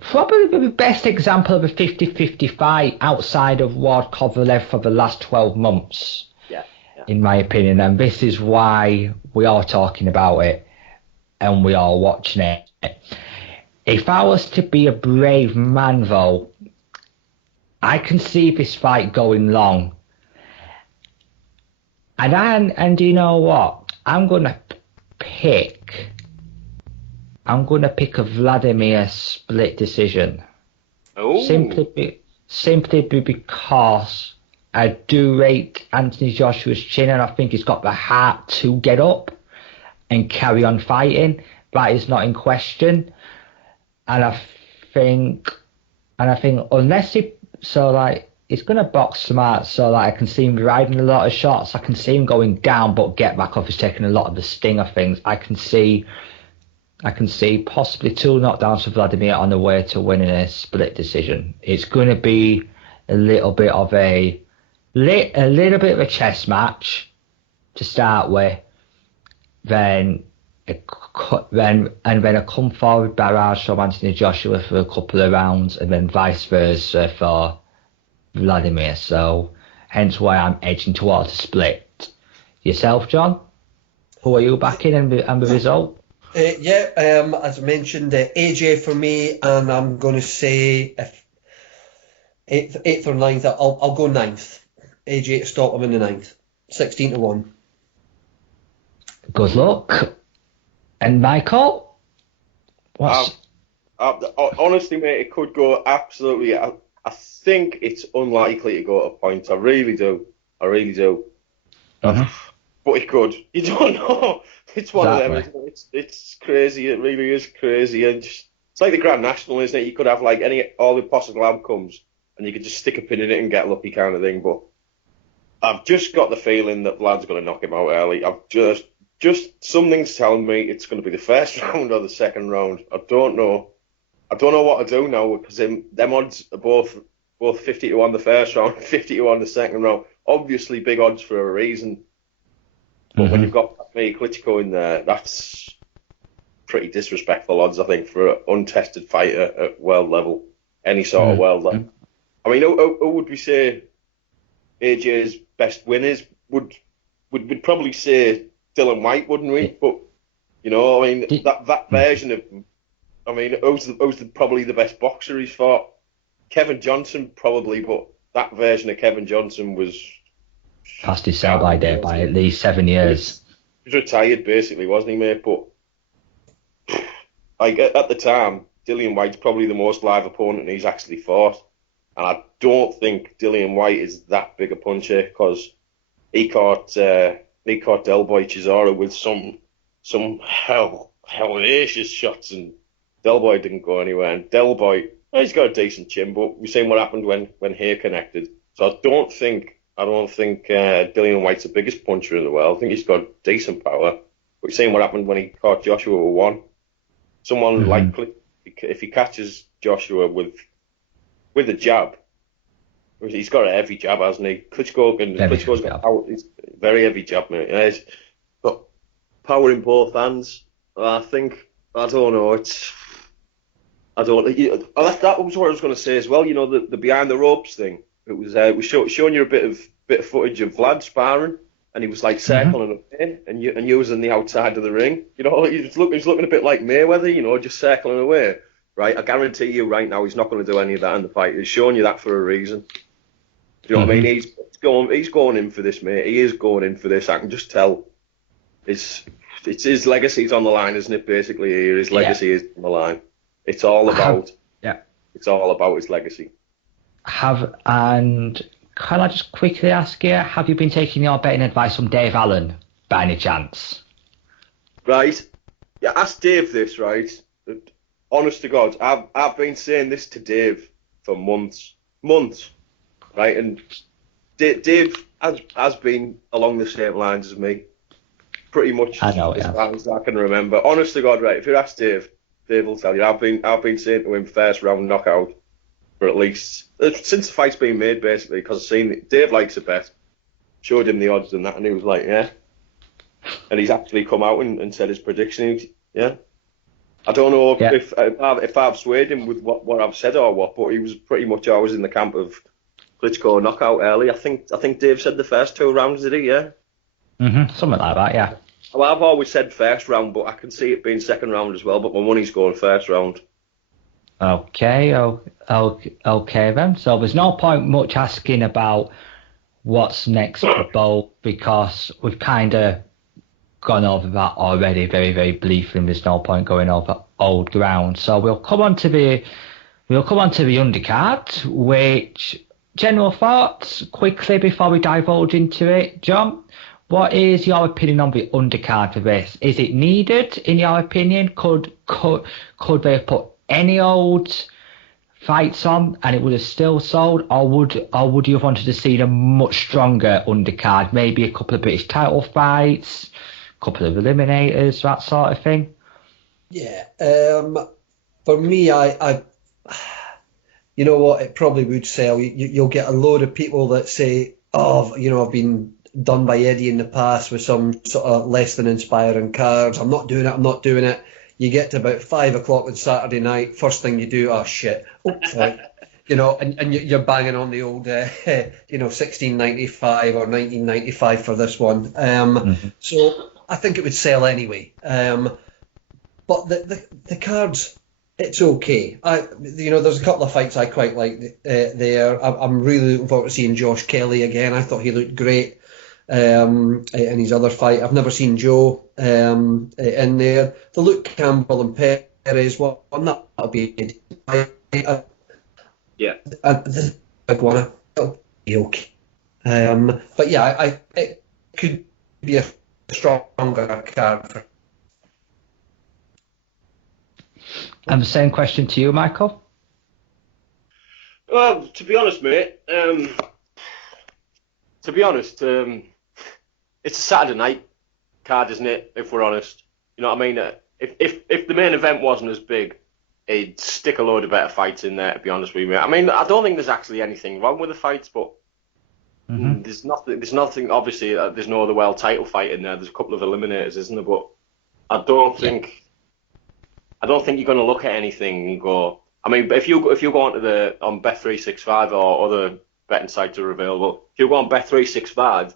probably the best example of a 50-50 fight outside of Ward Kovalev for the last 12 months, in my opinion. And this is why we are talking about it and we are watching it. If I was to be a brave man, though, I can see this fight going long. And you know what? I'm gonna pick a Wladimir split decision. Oh. Simply because I do rate Anthony Joshua's chin, and I think he's got the heart to get up and carry on fighting. That is not in question. And I think unless he's going to box smart, so I can see him riding a lot of shots. I can see him going down, but get back off. He's taking a lot of the sting of things. I can see possibly 2 knockdowns for Wladimir on the way to winning a split decision. It's going to be a little bit of a chess match to start with, then a come forward barrage from Anthony Joshua for a couple of rounds, and then vice versa for Wladimir. So hence why I'm edging towards a split. Yourself, John? Who are you backing and the result? As I mentioned, AJ for me, and I'm going to say if 8th or 9th, I'll go 9th. AJ to stop him in the 9th. 16-1. Good luck. And Michael? Honestly, mate, it could go absolutely. I think it's unlikely to go to points. I really do. Uh-huh. But it could. You don't know. It's one of them. It's crazy. It really is crazy. And it's like the Grand National, isn't it? You could have like all the possible outcomes, and you could just stick a pin in it and get lucky, kind of thing. But I've just got the feeling that Vlad's going to knock him out early. I've just something's telling me it's going to be the first round or the second round. I don't know what to do now, because them odds are both 50-1 the first round, 50-1 the second round. Obviously big odds for a reason. But when you've got me, Klitschko in there, that's pretty disrespectful odds, I think, for an untested fighter at world level, any sort of world level. I mean, who would we say AJ's best win is? We'd probably say Dylan White, wouldn't we? But you know, I mean, that version of, I mean, who's probably the best boxer he's fought? Kevin Johnson, probably, but that version of Kevin Johnson was past his sell-by date by at least 7 years. He was retired, basically, wasn't he, mate? But like at the time, Dillian White's probably the most live opponent he's actually fought, and I don't think Dillian White is that big a puncher, because he caught Del Boy Chisora with some hellacious shots, and Del Boy didn't go anywhere. And Del Boy, he's got a decent chin, but we've seen what happened when he connected. So I don't think Dillian White's the biggest puncher in the world. I think he's got decent power. But we've seen what happened when he caught Joshua with one. Someone like if he catches Joshua with a jab, he's got a heavy jab, hasn't he? Klitschko's got power, he's a very heavy jab, mate. Yeah, he's got power in both hands. I don't know. That was what I was going to say as well. You know, the behind the ropes thing. It was showing you a bit of footage of Vlad sparring, and he was like circling away and using the outside of the ring. You know, he's looking a bit like Mayweather. You know, just circling away. Right, I guarantee you right now he's not going to do any of that in the fight. He's showing you that for a reason. Do you know what I mean? He's going in for this, mate. He is going in for this. I can just tell. It's his legacy's on the line, isn't it? Basically, here his legacy is on the line. It's all about It's all about his legacy. And can I just quickly ask you, have you been taking your betting advice from Dave Allen by any chance? Right. Yeah, ask Dave this, right? Honest to God, I've been saying this to Dave for months, right? And Dave has been along the same lines as me, pretty much as far as I can remember. Honest to God, right? If you ask Dave will tell you. I've been saying to him first round knockout for at least since the fight's been made, basically, because I've seen it. Dave likes a bet, showed him the odds and that, and he was like, yeah. And he's actually come out and said his prediction. Yeah. I don't know if I've swayed him with what I've said or what, but he was pretty much always in the camp of Klitschko knockout early. I think Dave said the first 2 rounds, did he? Yeah. Something like that, yeah. Well, I've always said first round, but I can see it being second round as well. But my money's going first round. Okay then. So there's no point much asking about what's next for both, because we've kind of gone over that already very, very briefly, and there's no point going over old ground. So we'll come on to the undercard, which general thoughts quickly before we divulge into it. John, what is your opinion on the undercard for this? Is it needed in your opinion? Could they put any old fights on and it would have still sold, or would you have wanted to see a much stronger undercard? Maybe a couple of British title fights, couple of eliminators, that sort of thing. Yeah, for me, I you know what, it probably would sell. You'll get a load of people that say, oh, you know, I've been done by Eddie in the past with some sort of less than inspiring cards. I'm not doing it. You get to about 5 o'clock on Saturday night, first thing you do, oh shit, sorry. You know, and you're banging on the old, 1695 or 1995 for this one. So I think it would sell anyway. But the cards, it's okay. There's a couple of fights I quite like there. I'm really looking forward to seeing Josh Kelly again. I thought he looked great in his other fight. I've never seen Joe in there. The Luke Campbell and Perez one, that'll be yeah. The big one, it'll be okay. But yeah, it could be a stronger card for. And the same question to you, Michael. Well, to be honest, mate, it's a Saturday night card, isn't it? If we're honest, you know what I mean. If the main event wasn't as big, it'd stick a load of better fights in there. To be honest with you, mate. I mean, I don't think there's actually anything wrong with the fights, but there's nothing. Obviously, there's no other world title fight in there. There's a couple of eliminators, isn't there? But I don't think you're going to look at anything and go. I mean, if you go on Bet365 or other betting sites are available, if you go on Bet365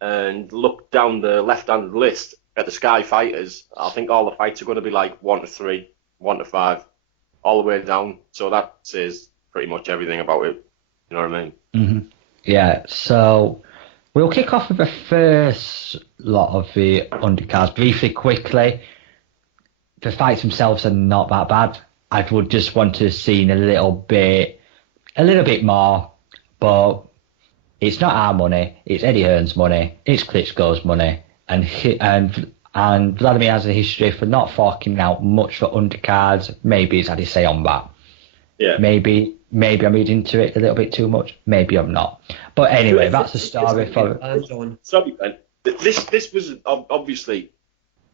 and look down the left-hand list at the Sky fighters, I think all the fights are going to be like 1 to 3, 1 to 5, all the way down. So that says pretty much everything about it. You know what I mean? Mm-hmm. Yeah. So we'll kick off with the first lot of the undercards briefly, quickly. The fights themselves are not that bad. I would just want to see a little bit more, but it's not our money. It's Eddie Hearn's money. It's Klitschko's money, and Vladimir has a history for not forking out much for undercards. Maybe he's had his say on that. Yeah. Maybe I'm reading into it a little bit too much. Maybe I'm not. But anyway, that's the story for. Sorry, Ben. This was obviously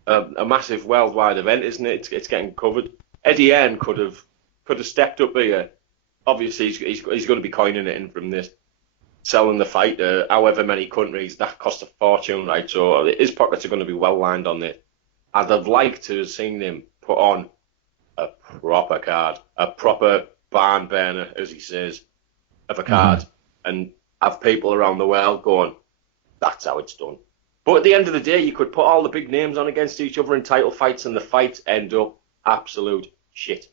a massive worldwide event, isn't it? It's getting covered. Eddie Hearn could have stepped up here. Obviously, he's going to be coining it in from this, selling the fight to however many countries. That cost a fortune, right? So his pockets are going to be well lined on it. I'd have liked to have seen him put on a proper card, a proper barn burner, as he says, of a card, and have people around the world going, that's how it's done. But at the end of the day, you could put all the big names on against each other in title fights, and the fights end up absolute shit.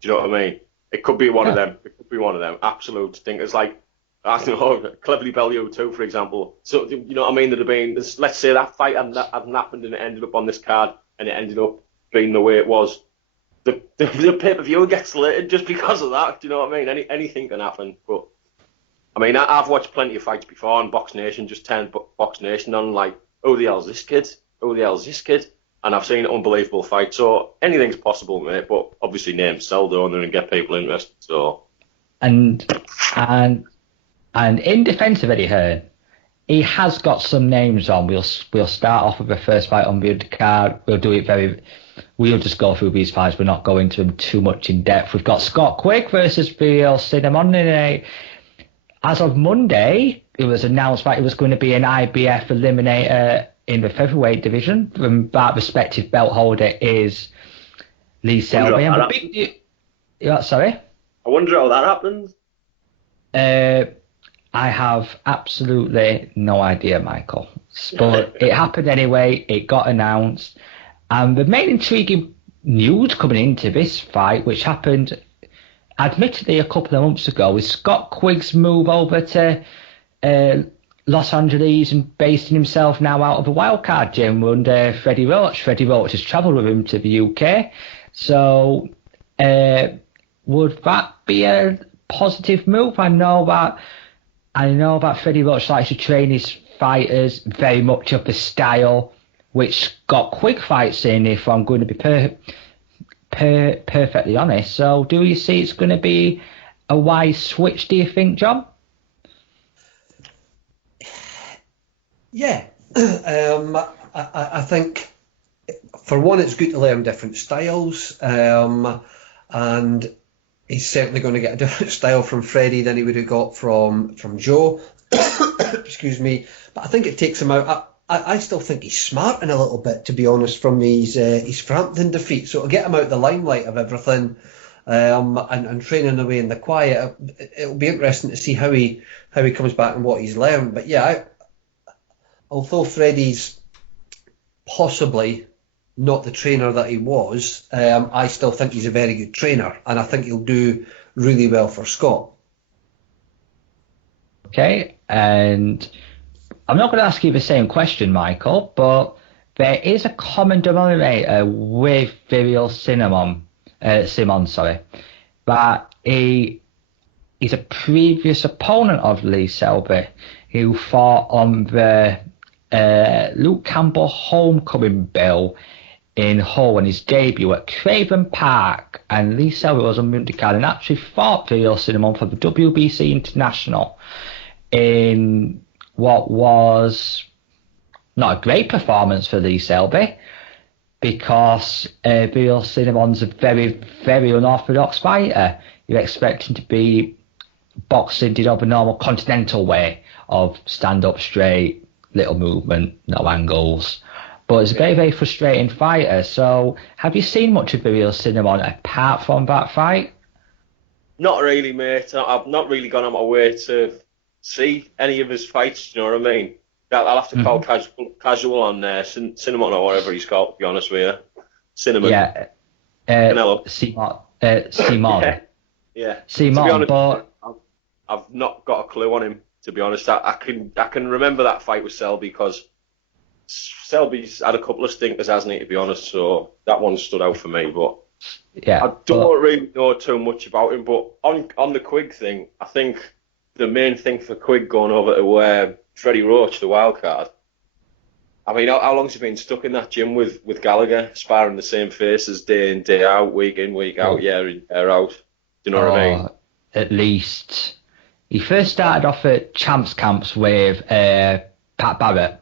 Do you know what I mean? It could be one of them. It could be one of them. Absolute thinkers like, I don't know, Cleverly Bellew too, for example. So, you know what I mean? There'd have been, let's say that fight hadn't happened and it ended up on this card and it ended up being the way it was. The pay-per-view gets slated just because of that. Do you know what I mean? Anything can happen. But, I mean, I've watched plenty of fights before and Box Nation just turned Box Nation on like, who the hell's this kid? Who the hell's this kid? And I've seen unbelievable fights. So anything's possible, mate. But obviously names sell, don't they, and get people interested. So. And in defence of Eddie Hearn, he has got some names on. We'll start off with the first fight on the undercard. We'll just go through these fights. We're not going to them too much in depth. We've got Scott Quigg versus Viral Cinnamon. As of Monday, it was announced that it was going to be an IBF eliminator in the featherweight division. From that respective belt holder is Lee Selby. Sorry? I wonder how that happens. I have absolutely no idea, Michael. But it happened anyway. It got announced. And the main intriguing news coming into this fight, which happened admittedly a couple of months ago, is Scott Quigg's move over to Los Angeles and basing himself now out of a wildcard gym under Freddie Roach. Freddie Roach has travelled with him to the UK. So would that be a positive move? I know that Freddie Roach likes to train his fighters very much of the style which Scott Quigg fights in, if I'm going to be perfectly honest. So do you see it's going to be a wise switch, do you think, John? Yeah. I think, for one, it's good to learn different styles. And he's certainly going to get a different style from Freddie than he would have got from Joe. Excuse me. But I think it takes him out. I still think he's smarting a little bit, to be honest, from his Frampton defeat. So to get him out the limelight of everything, and training away in the quiet, it'll be interesting to see how he comes back and what he's learned. But yeah, although Freddie's possibly not the trainer that he was, I still think he's a very good trainer, and I think he'll do really well for Scott. Okay, and I'm not going to ask you the same question, Michael, but there is a common denominator with Viral Simon, that he's a previous opponent of Lee Selby, who fought on the Luke Campbell homecoming bill in Hull on his debut at Craven Park, and Lee Selby was on the undercard and actually fought Viral Cinnamon for the WBC International in what was not a great performance for Lee Selby, because Viral Cinnamon's a very, very unorthodox fighter. You expect him to be boxing the normal continental way of stand up straight, little movement, no angles. But it's a very, very frustrating fighter. So have you seen much of Viral Cinnamon apart from that fight? Not really, mate. I've not really gone on my way to see any of his fights, you know what I mean? I'll have to call casual on Cinnamon or whatever he's called, to be honest with you. Cinnamon. Yeah. Simon. Yeah. Simon, but I've not got a clue on him, to be honest. I can remember that fight with Selby because Selby's had a couple of stinkers, hasn't he, to be honest, so that one stood out for me, but yeah, I don't really know too much about him. But on the Quigg thing, I think the main thing for Quigg going over to Freddie Roach, the wild card, I mean, how long's he been stuck in that gym with Gallagher, sparring the same faces day in, day out, week in, week out, year in, year out? Do you know what I mean? At least. He first started off at Champs Camps with Pat Barrett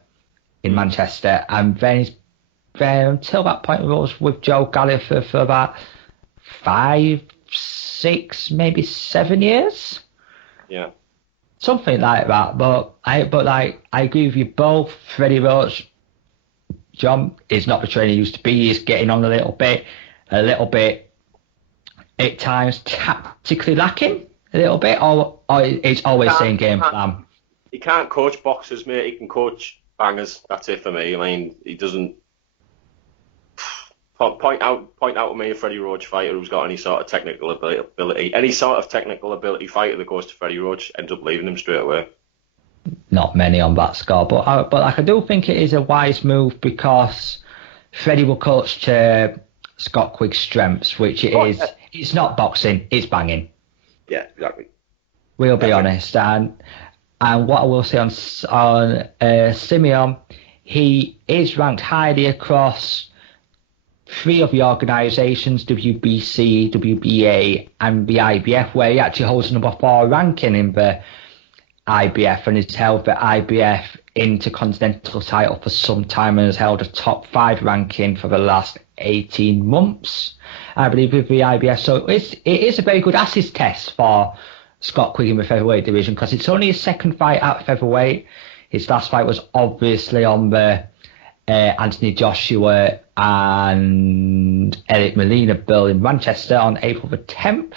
in Manchester, and then until that point he was with Joe Gallagher for about 5, 6, maybe 7 years. Yeah. Something like that. But I agree with you both. Freddie Roach, John, is not the trainer he used to be. He's getting on a little bit at times tactically lacking a little bit, or it's always same game plan. He can't coach boxers, mate. He can coach bangers. That's it for me. I mean, he doesn't point out to me a Freddie Roach fighter who's got any sort of technical ability. Any sort of technical ability fighter that goes to Freddie Roach ends up leaving him straight away. Not many on that score, but I do think it is a wise move because Freddie will coach to Scott Quigg's strengths, which it is. Yeah. It's not boxing, it's banging. Yeah, exactly. We'll be honest, and what I will say on Simeon, he is ranked highly across 3 of the organisations, WBC, WBA, and the IBF, where he actually holds number 4 ranking in the IBF and has held the IBF Intercontinental title for some time and has held a top 5 ranking for the last 18 months, I believe, with the IBF. So it is a very good acid test for Scott Quigg in the featherweight division because it's only his second fight at featherweight. His last fight was obviously on the Anthony Joshua and Eric Molina bill in Manchester on April the 10th.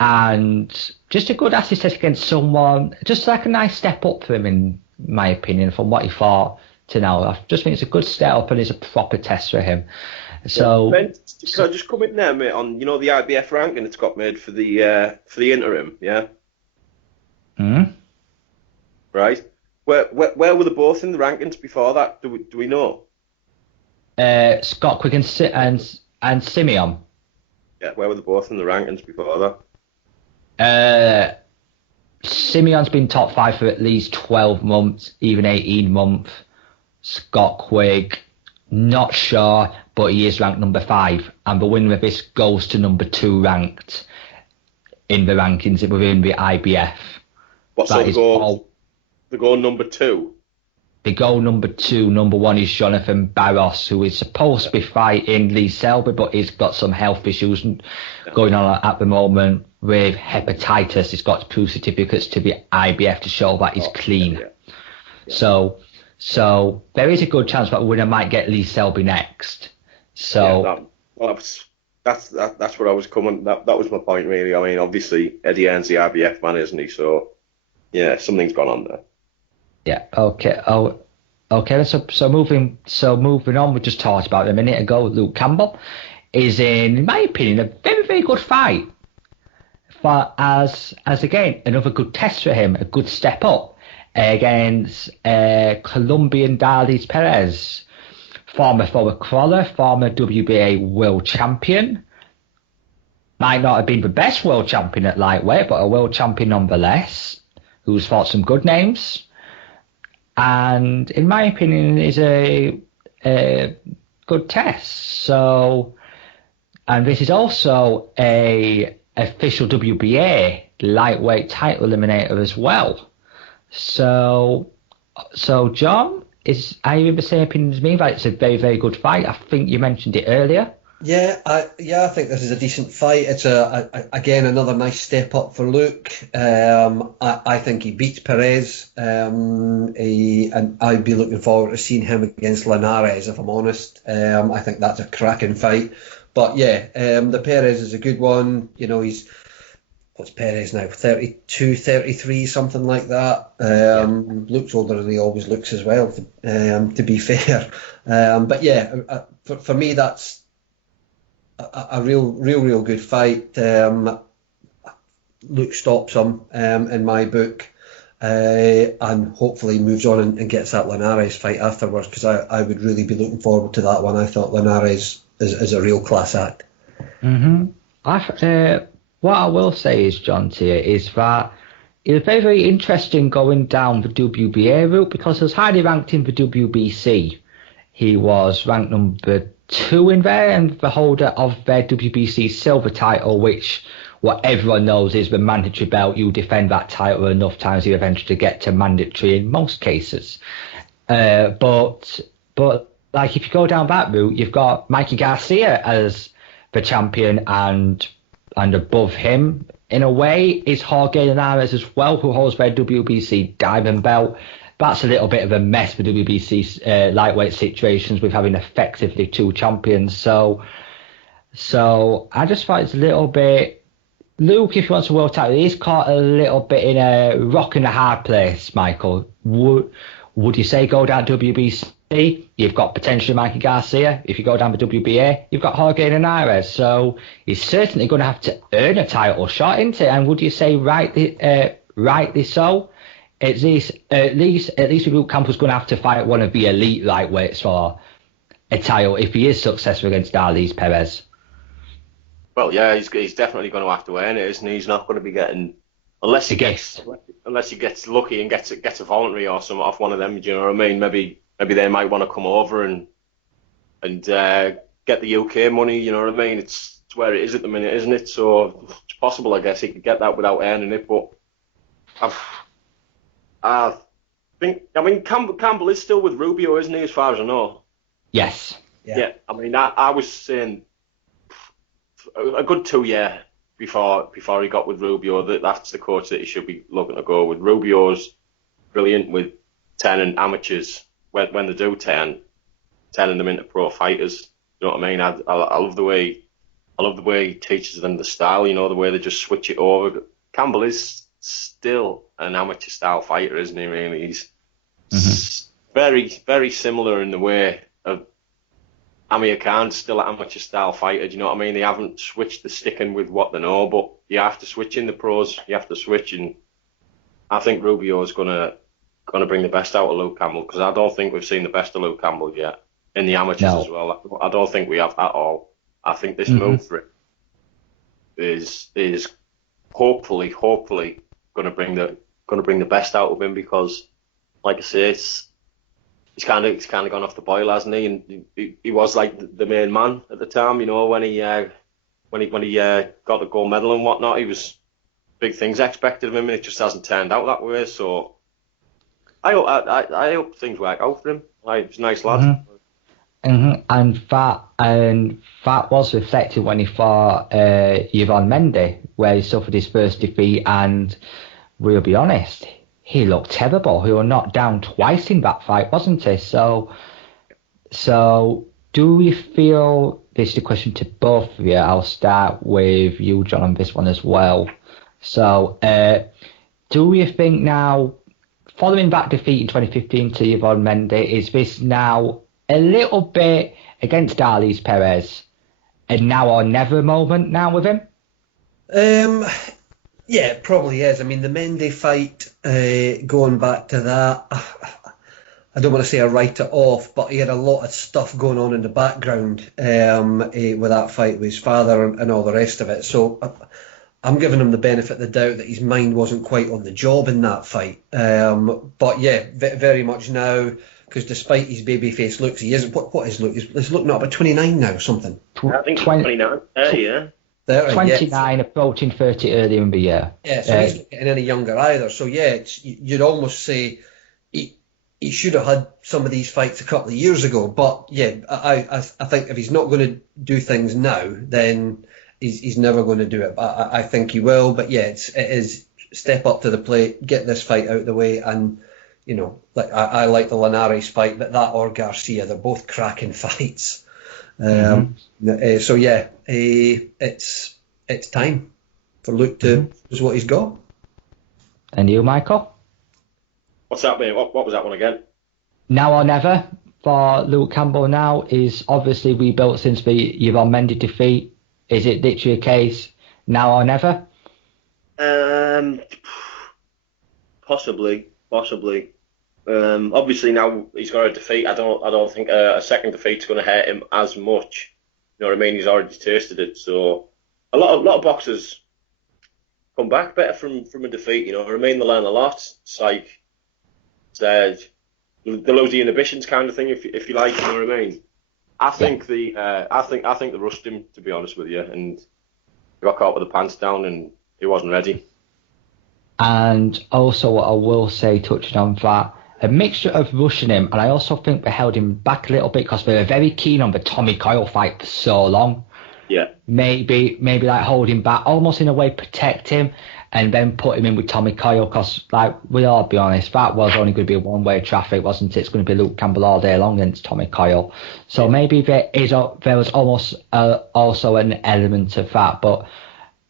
And just a good acid test against someone, just like a nice step up for him, in my opinion, from what he fought to now. I just think it's a good step up and it's a proper test for him. So, Ben, can I just come in there, mate, on the IBF ranking that's got made for the interim, yeah? Right. Where were they both in the rankings before that? Do we know? Scott Quigg and Simeon. Yeah, where were they both in the rankings before that? Simeon's been top 5 for at least 12 months, even 18 months. Scott Quigg, not sure, but he is ranked number 5, and the winner of this goes to number 2 ranked in the rankings within the IBF. What, so they go number 2? They go number 2. Number 1 is Jonathan Barros, who is supposed to be fighting Lee Selby, but he's got some health issues going on at the moment with hepatitis. He's got proof certificates to the IBF to show that he's clean. Yeah. So there is a good chance that the winner might get Lee Selby next. So that's where I was coming. That was my point, really. I mean, obviously Eddie Hearn's the IBF man, isn't he? So yeah, something's gone on there. Yeah. Okay. Okay. So moving on, we just talked about it a minute ago. Luke Campbell is in my opinion, a very, very good fight. But as again, another good test for him, a good step up against Colombian Darlis Perez, former forward crawler, former WBA world champion. Might not have been the best world champion at lightweight, but a world champion nonetheless, who's fought some good names. And in my opinion, is a good test. So, and this is also a official WBA lightweight title eliminator as well. So John, are you in the same opinion as me that it's a very, very good fight? I think you mentioned it earlier. Yeah, I think this is a decent fight. It's again another nice step up for Luke. I think he beats Perez. And I'd be looking forward to seeing him against Linares, if I'm honest. I think that's a cracking fight. But yeah, the Perez is a good one. You know, what's Perez now? 32, 33, something like that. Looks older than he always looks as well, to be fair. But yeah, for me, that's a real good fight. Luke stops him in my book, and hopefully moves on and gets that Linares fight afterwards, because I would really be looking forward to that one. I thought Linares is a real class act. What I will say is, John, to you, is that it was very, very interesting going down the WBA route, because he was highly ranked in the WBC. He was ranked number 2 in there, and the holder of their WBC silver title, which what everyone knows is the mandatory belt. You defend that title enough times, you eventually get to mandatory in most cases. But like, if you go down that route, you've got Mikey Garcia as the champion and above him in a way is Jorge Linares as well, who holds their WBC diamond belt. That's a little bit of a mess for WBC lightweight situations with having effectively two champions. So I just thought it's a little bit. Luke, if he wants a world title, he's caught a little bit in a rock and a hard place, Michael. Would you say go down WBC? You've got potentially Mikey Garcia. If you go down the WBA, you've got Jorge Linares. So he's certainly going to have to earn a title shot, isn't it? And would you say rightly so? At least Luke Campbell's going to have to fight one of the elite lightweights for a title if he is successful against Darlise Perez. Well, yeah, he's definitely going to have to earn it, isn't he? He's not going to be getting unless he gets lucky and gets a voluntary or something off one of them. Do you know what I mean? Maybe they might want to come over and get the UK money. You know what I mean? It's where it is at the minute, isn't it? So it's possible, I guess, he could get that without earning it. But I mean, Campbell is still with Rubio, isn't he? As far as I know. Yes. Yeah. I mean, I was saying a good 2 year before he got with Rubio that's the coach that he should be looking to go with. Rubio's brilliant with turning amateurs when they do turning them into pro fighters. You know what I mean? I love the way he teaches them the style. You know, the way they just switch it over. Campbell is still an amateur style fighter, isn't he? Really, he's very, very similar in the way of Amir Khan's still an amateur style fighter. Do you know what I mean? They haven't switched the sticking with what they know, but you have to switch in the pros. You have to switch, and I think Rubio is gonna bring the best out of Luke Campbell, because I don't think we've seen the best of Luke Campbell yet in the amateurs as well. I don't think we have at all. I think this move for it is hopefully going to bring the best out of him, because, like I say, he's kind of gone off the boil, hasn't he? And he was like the main man at the time, you know, when he got the gold medal and whatnot. He was big things expected of him, and it just hasn't turned out that way. So I hope things work out for him. He's a nice lad. And that was reflected when he fought Yvonne Mendy, where he suffered his first defeat, and we'll be honest, he looked terrible. He was knocked down twice in that fight, wasn't he? So do we feel, this is a question to both of you, I'll start with you, John, on this one as well. So do you think now, following that defeat in 2015 to Yvonne Mendy, is this now a little bit against Darlise Perez a now or never moment now with him? Yeah, it probably is. I mean, the Mendy fight, going back to that, I don't want to say I write it off, but he had a lot of stuff going on in the background with that fight with his father and all the rest of it. So I'm giving him the benefit of the doubt that his mind wasn't quite on the job in that fight. But yeah, very much now, because despite his babyface looks, he isn't. What is Luke? He's looking up at 29 now, something. I think 29. Yeah. 29, approaching 30 earlier in the year. Yeah, so he's not getting any younger either. So yeah, you'd almost say he should have had some of these fights a couple of years ago. But yeah, I think if he's not going to do things now, then he's never going to do it. I think he will. But yeah, it is step up to the plate, get this fight out of the way, and you know, like I like the Linares fight, but that or Garcia, they're both cracking fights. So yeah, it's time for Luke to use what he's got. And you, Michael? What's that mean? What was that one again? Now or never for Luke Campbell. Now is obviously rebuilt since the Yvonne Mendy defeat. Is it literally a case now or never? Possibly. Obviously now he's got a defeat. I don't think a second defeat's going to hurt him as much. You know what I mean? He's already tasted it. So a lot of boxers come back better from a defeat. You know what I mean? They learn a lot. It's like they lose the inhibitions kind of thing, if you like. You know what I mean? I think they rushed him, to be honest with you, and he got caught with the pants down, and he wasn't ready. And also, what I will say, touching on that, a mixture of rushing him, and I also think they held him back a little bit because they were very keen on the Tommy Coyle fight for so long. Yeah. Maybe like hold him back, almost in a way protect him, and then put him in with Tommy Coyle, because like we'll all be honest, that was only going to be a one-way traffic, wasn't it? It's going to be Luke Campbell all day long against Tommy Coyle. So maybe there was almost also an element of that. But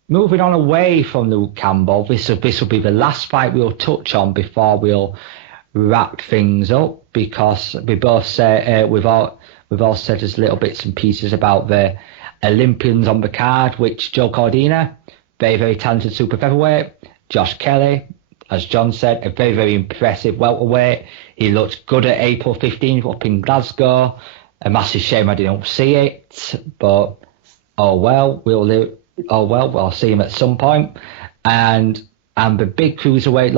moving on away from Luke Campbell, this will be the last fight we'll touch on before we'll wrap things up, because we both say we've all said there's little bits and pieces about the Olympians on the card, which Joe Cordina, very, very talented super featherweight. Josh Kelly, as John said, a very, very impressive welterweight. He looked good at April 15th up in Glasgow. A massive shame I didn't see it, but oh well, we'll see him at some point. And the big cruiserweight,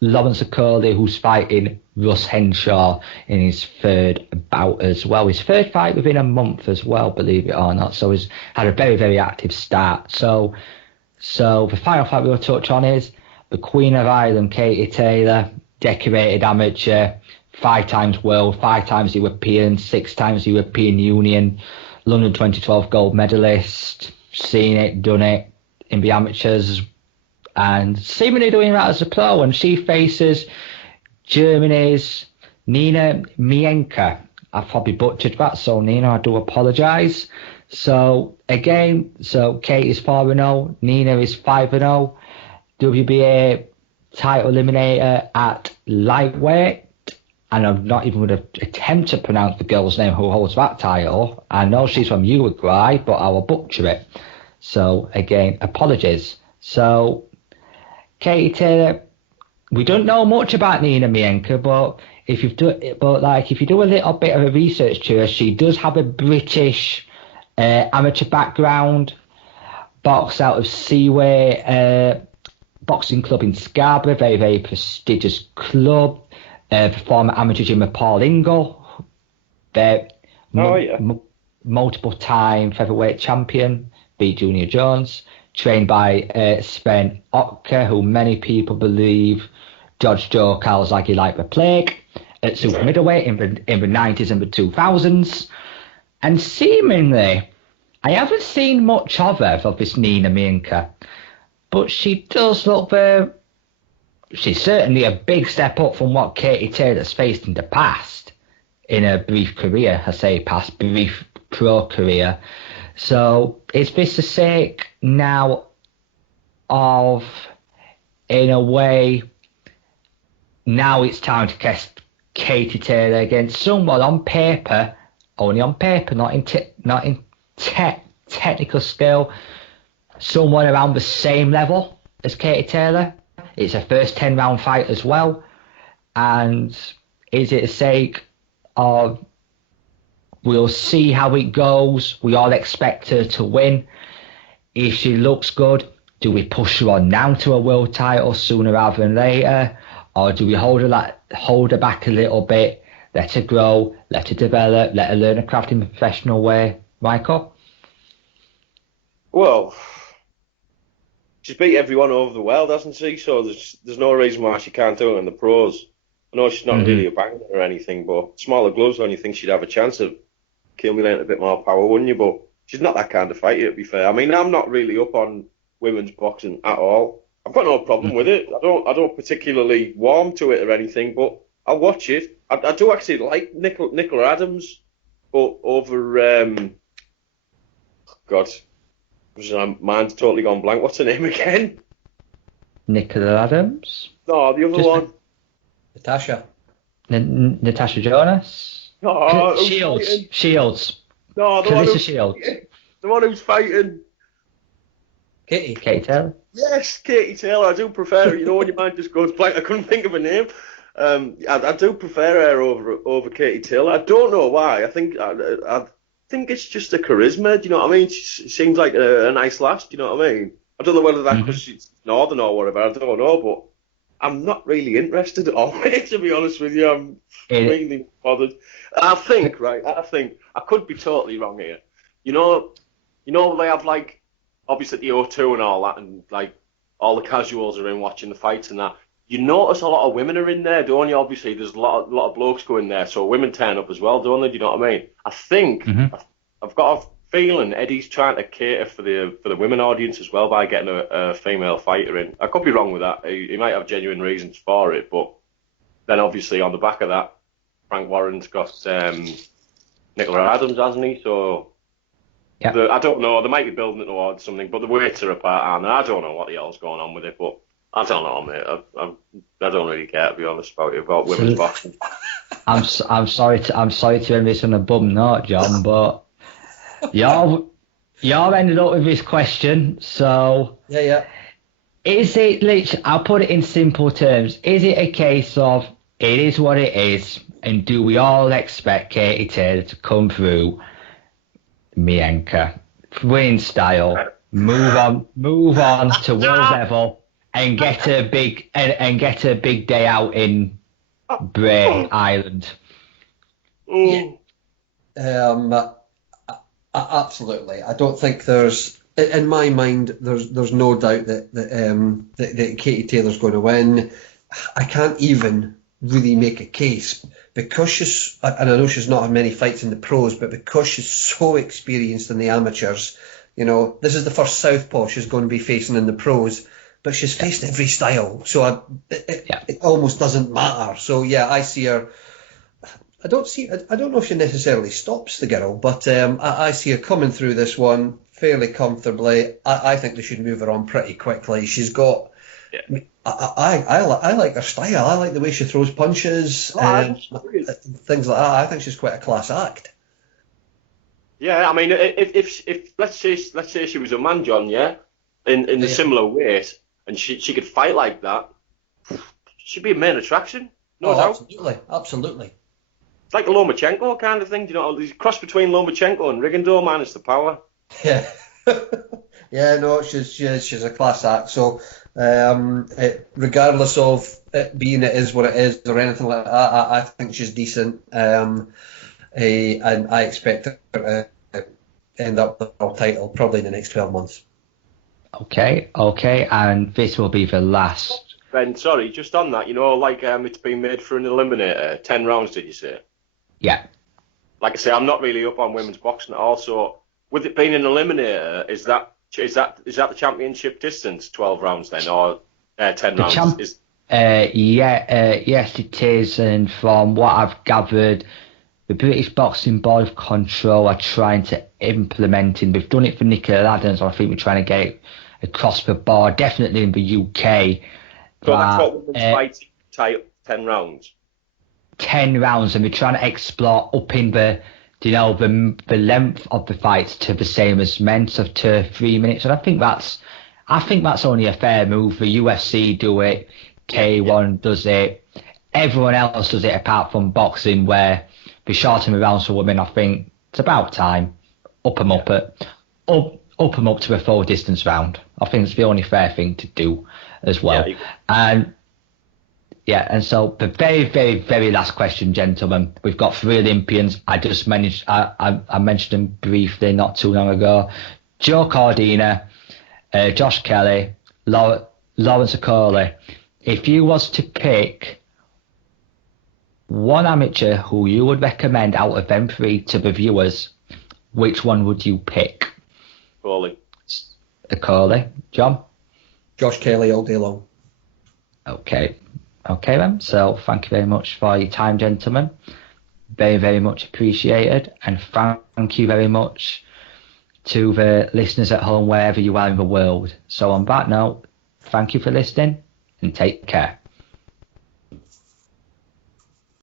Lawrence Okolie, who's fighting Russ Henshaw in his third bout as well. His third fight within a month as well, believe it or not. So he's had a very, very active start. So the final fight we'll touch on is the Queen of Ireland, Katie Taylor, decorated amateur, 5 times world, 5 times European, 6 times European Union, London 2012 gold medalist, seen it, done it in the amateurs, and seemingly doing that as a pro. And she faces Germany's Nina Mienka. I've probably butchered that, so Nina, I do apologise. So again, Kate is 4-0, Nina is 5-0, WBA title eliminator at lightweight, and I'm not even going to attempt to pronounce the girl's name who holds that title. I know she's from Uruguay, but I will butcher it. So again, apologies. So Katie Taylor, we don't know much about Nina Mienka, but if you do a little bit of a research to her, she does have a British amateur background. Boxed out of Seaway Boxing Club in Scarborough, very, very prestigious club. The former amateur gym of Paul Ingle, multiple time featherweight champion, beat Junior Jones. Trained by Sven Otka, who many people believe George Joe Kawasaki like the plague, at super middleweight in the 90s and the 2000s. And seemingly, I haven't seen much of her, of this Nina Mienka, but she does look she's certainly a big step up from what Katie Taylor's faced in the past, in her brief career, brief pro career. So is this the sake now of, in a way, now it's time to test Katie Taylor against someone on paper, only on paper, not in technical skill, someone around the same level as Katie Taylor? It's a first 10-round fight as well. And is it a sake of, we'll see how it goes, we all expect her to win. If she looks good, do we push her on now to a world title sooner rather than later? Or do we hold her back a little bit, let her grow, let her develop, let her learn her craft in a professional way? Michael? Well, she's beat everyone over the world, hasn't she? So there's no reason why she can't do it in the pros. I know she's not really a banger or anything, but smaller gloves on, you think she'd have a chance of accumulating a bit more power, wouldn't you? But she's not that kind of fighter, to be fair. I mean, I'm not really up on women's boxing at all. I've got no problem with it. I don't particularly warm to it or anything, but I'll watch it. I do actually like Nicola Adams, but over God, my mind's totally gone blank. What's her name again? Nicola Adams? No, the other one. Natasha. Natasha Jonas? No, Shields. No, the Clarissa Shields. The one who's fighting. Katie Taylor? Yes, Katie Taylor. I do prefer her. You know when your mind just goes blank, I couldn't think of a name. I do prefer her over Katie Taylor. I don't know why. I think it's just a charisma. Do you know what I mean? She seems like a nice lass. Do you know what I mean? I don't know whether that's because she's northern or whatever. I don't know, but I'm not really interested at all, mate, to be honest with you. I'm really bothered. I think I could be totally wrong here. You know, they have like obviously the O2 and all that, and like all the casuals are in watching the fights and that. You notice a lot of women are in there, don't you? Obviously, there's a lot of blokes going there, so women turn up as well, don't they? Do you know what I mean? I think I've got a feeling Eddie's trying to cater for the women audience as well by getting a female fighter in. I could be wrong with that. He might have genuine reasons for it, but then obviously on the back of that, Frank Warren's got Nicola Adams, hasn't he? So yeah. I don't know. They might be building it towards something, but the weights are apart, and I don't know what the hell's going on with it. But I don't know, mate. I don't really care, to be honest, about women's boxing. I'm sorry to end this on a bum note, John, but y'all ended up with this question. So yeah. Is it literally? I'll put it in simple terms. Is it a case of it is what it is, and do we all expect Katie Taylor to come through Mienka, winning style, move on to world level, and get a big day out in Bray Island? Absolutely. I don't think there's, in my mind, there's no doubt that Katie Taylor's going to win. I can't even really make a case because she's, and I know she's not had many fights in the pros, but because she's so experienced in the amateurs, this is the first southpaw she's going to be facing in the pros, but she's faced every style, so it almost doesn't matter. So yeah, I see her. I don't know if she necessarily stops the girl, but I see her coming through this one fairly comfortably. I think they should move her on pretty quickly. She's got. Yeah. I like her style. I like the way she throws punches and things like that. I think she's quite a class act. Yeah, I mean, if let's say she was a man, John, in a similar weight, and she could fight like that, she'd be a main attraction. No doubt. Absolutely. It's like a Lomachenko kind of thing, the cross between Lomachenko and Rigondeaux, minus the power. Yeah. Yeah, no, she's a class act. So, regardless of it being it is what it is or anything like that, I think she's decent. And I expect her to end up with the world title probably in the next 12 months. Okay, and this will be the last. Ben, sorry, just on that, it's been made for an eliminator, 10 rounds, did you say? Yeah. Like I say, I'm not really up on women's boxing at all, so with it being an eliminator, is that the championship distance, 12 rounds then, or 10 rounds? Yes, it is, and from what I've gathered, the British Boxing Board of Control are trying to implement it. We've done it for Nicola Adams, I think we're trying to get it across the board, definitely in the UK. So that's what women's fights, 10 rounds? 10 rounds, and we're trying to explore up in the length of the fights to the same as men, so 2 or 3 minutes. And I think that's only a fair move. The UFC do it, K1 does it, everyone else does it apart from boxing, where they shorten the rounds for women. I think it's about time. Up them up to a full distance round. I think it's the only fair thing to do as well. And so the very, very, very last question, gentlemen. We've got 3 Olympians. I mentioned them briefly not too long ago. Joe Cordina, Josh Kelly, Lawrence Okolie. If you was to pick one amateur who you would recommend out of them 3 to the viewers, which one would you pick? Okolie. John? Josh Kelly all day long. Okay then. So thank you very much for your time, gentlemen. Very, very much appreciated. And thank you very much to the listeners at home, wherever you are in the world. So on that note, thank you for listening and take care.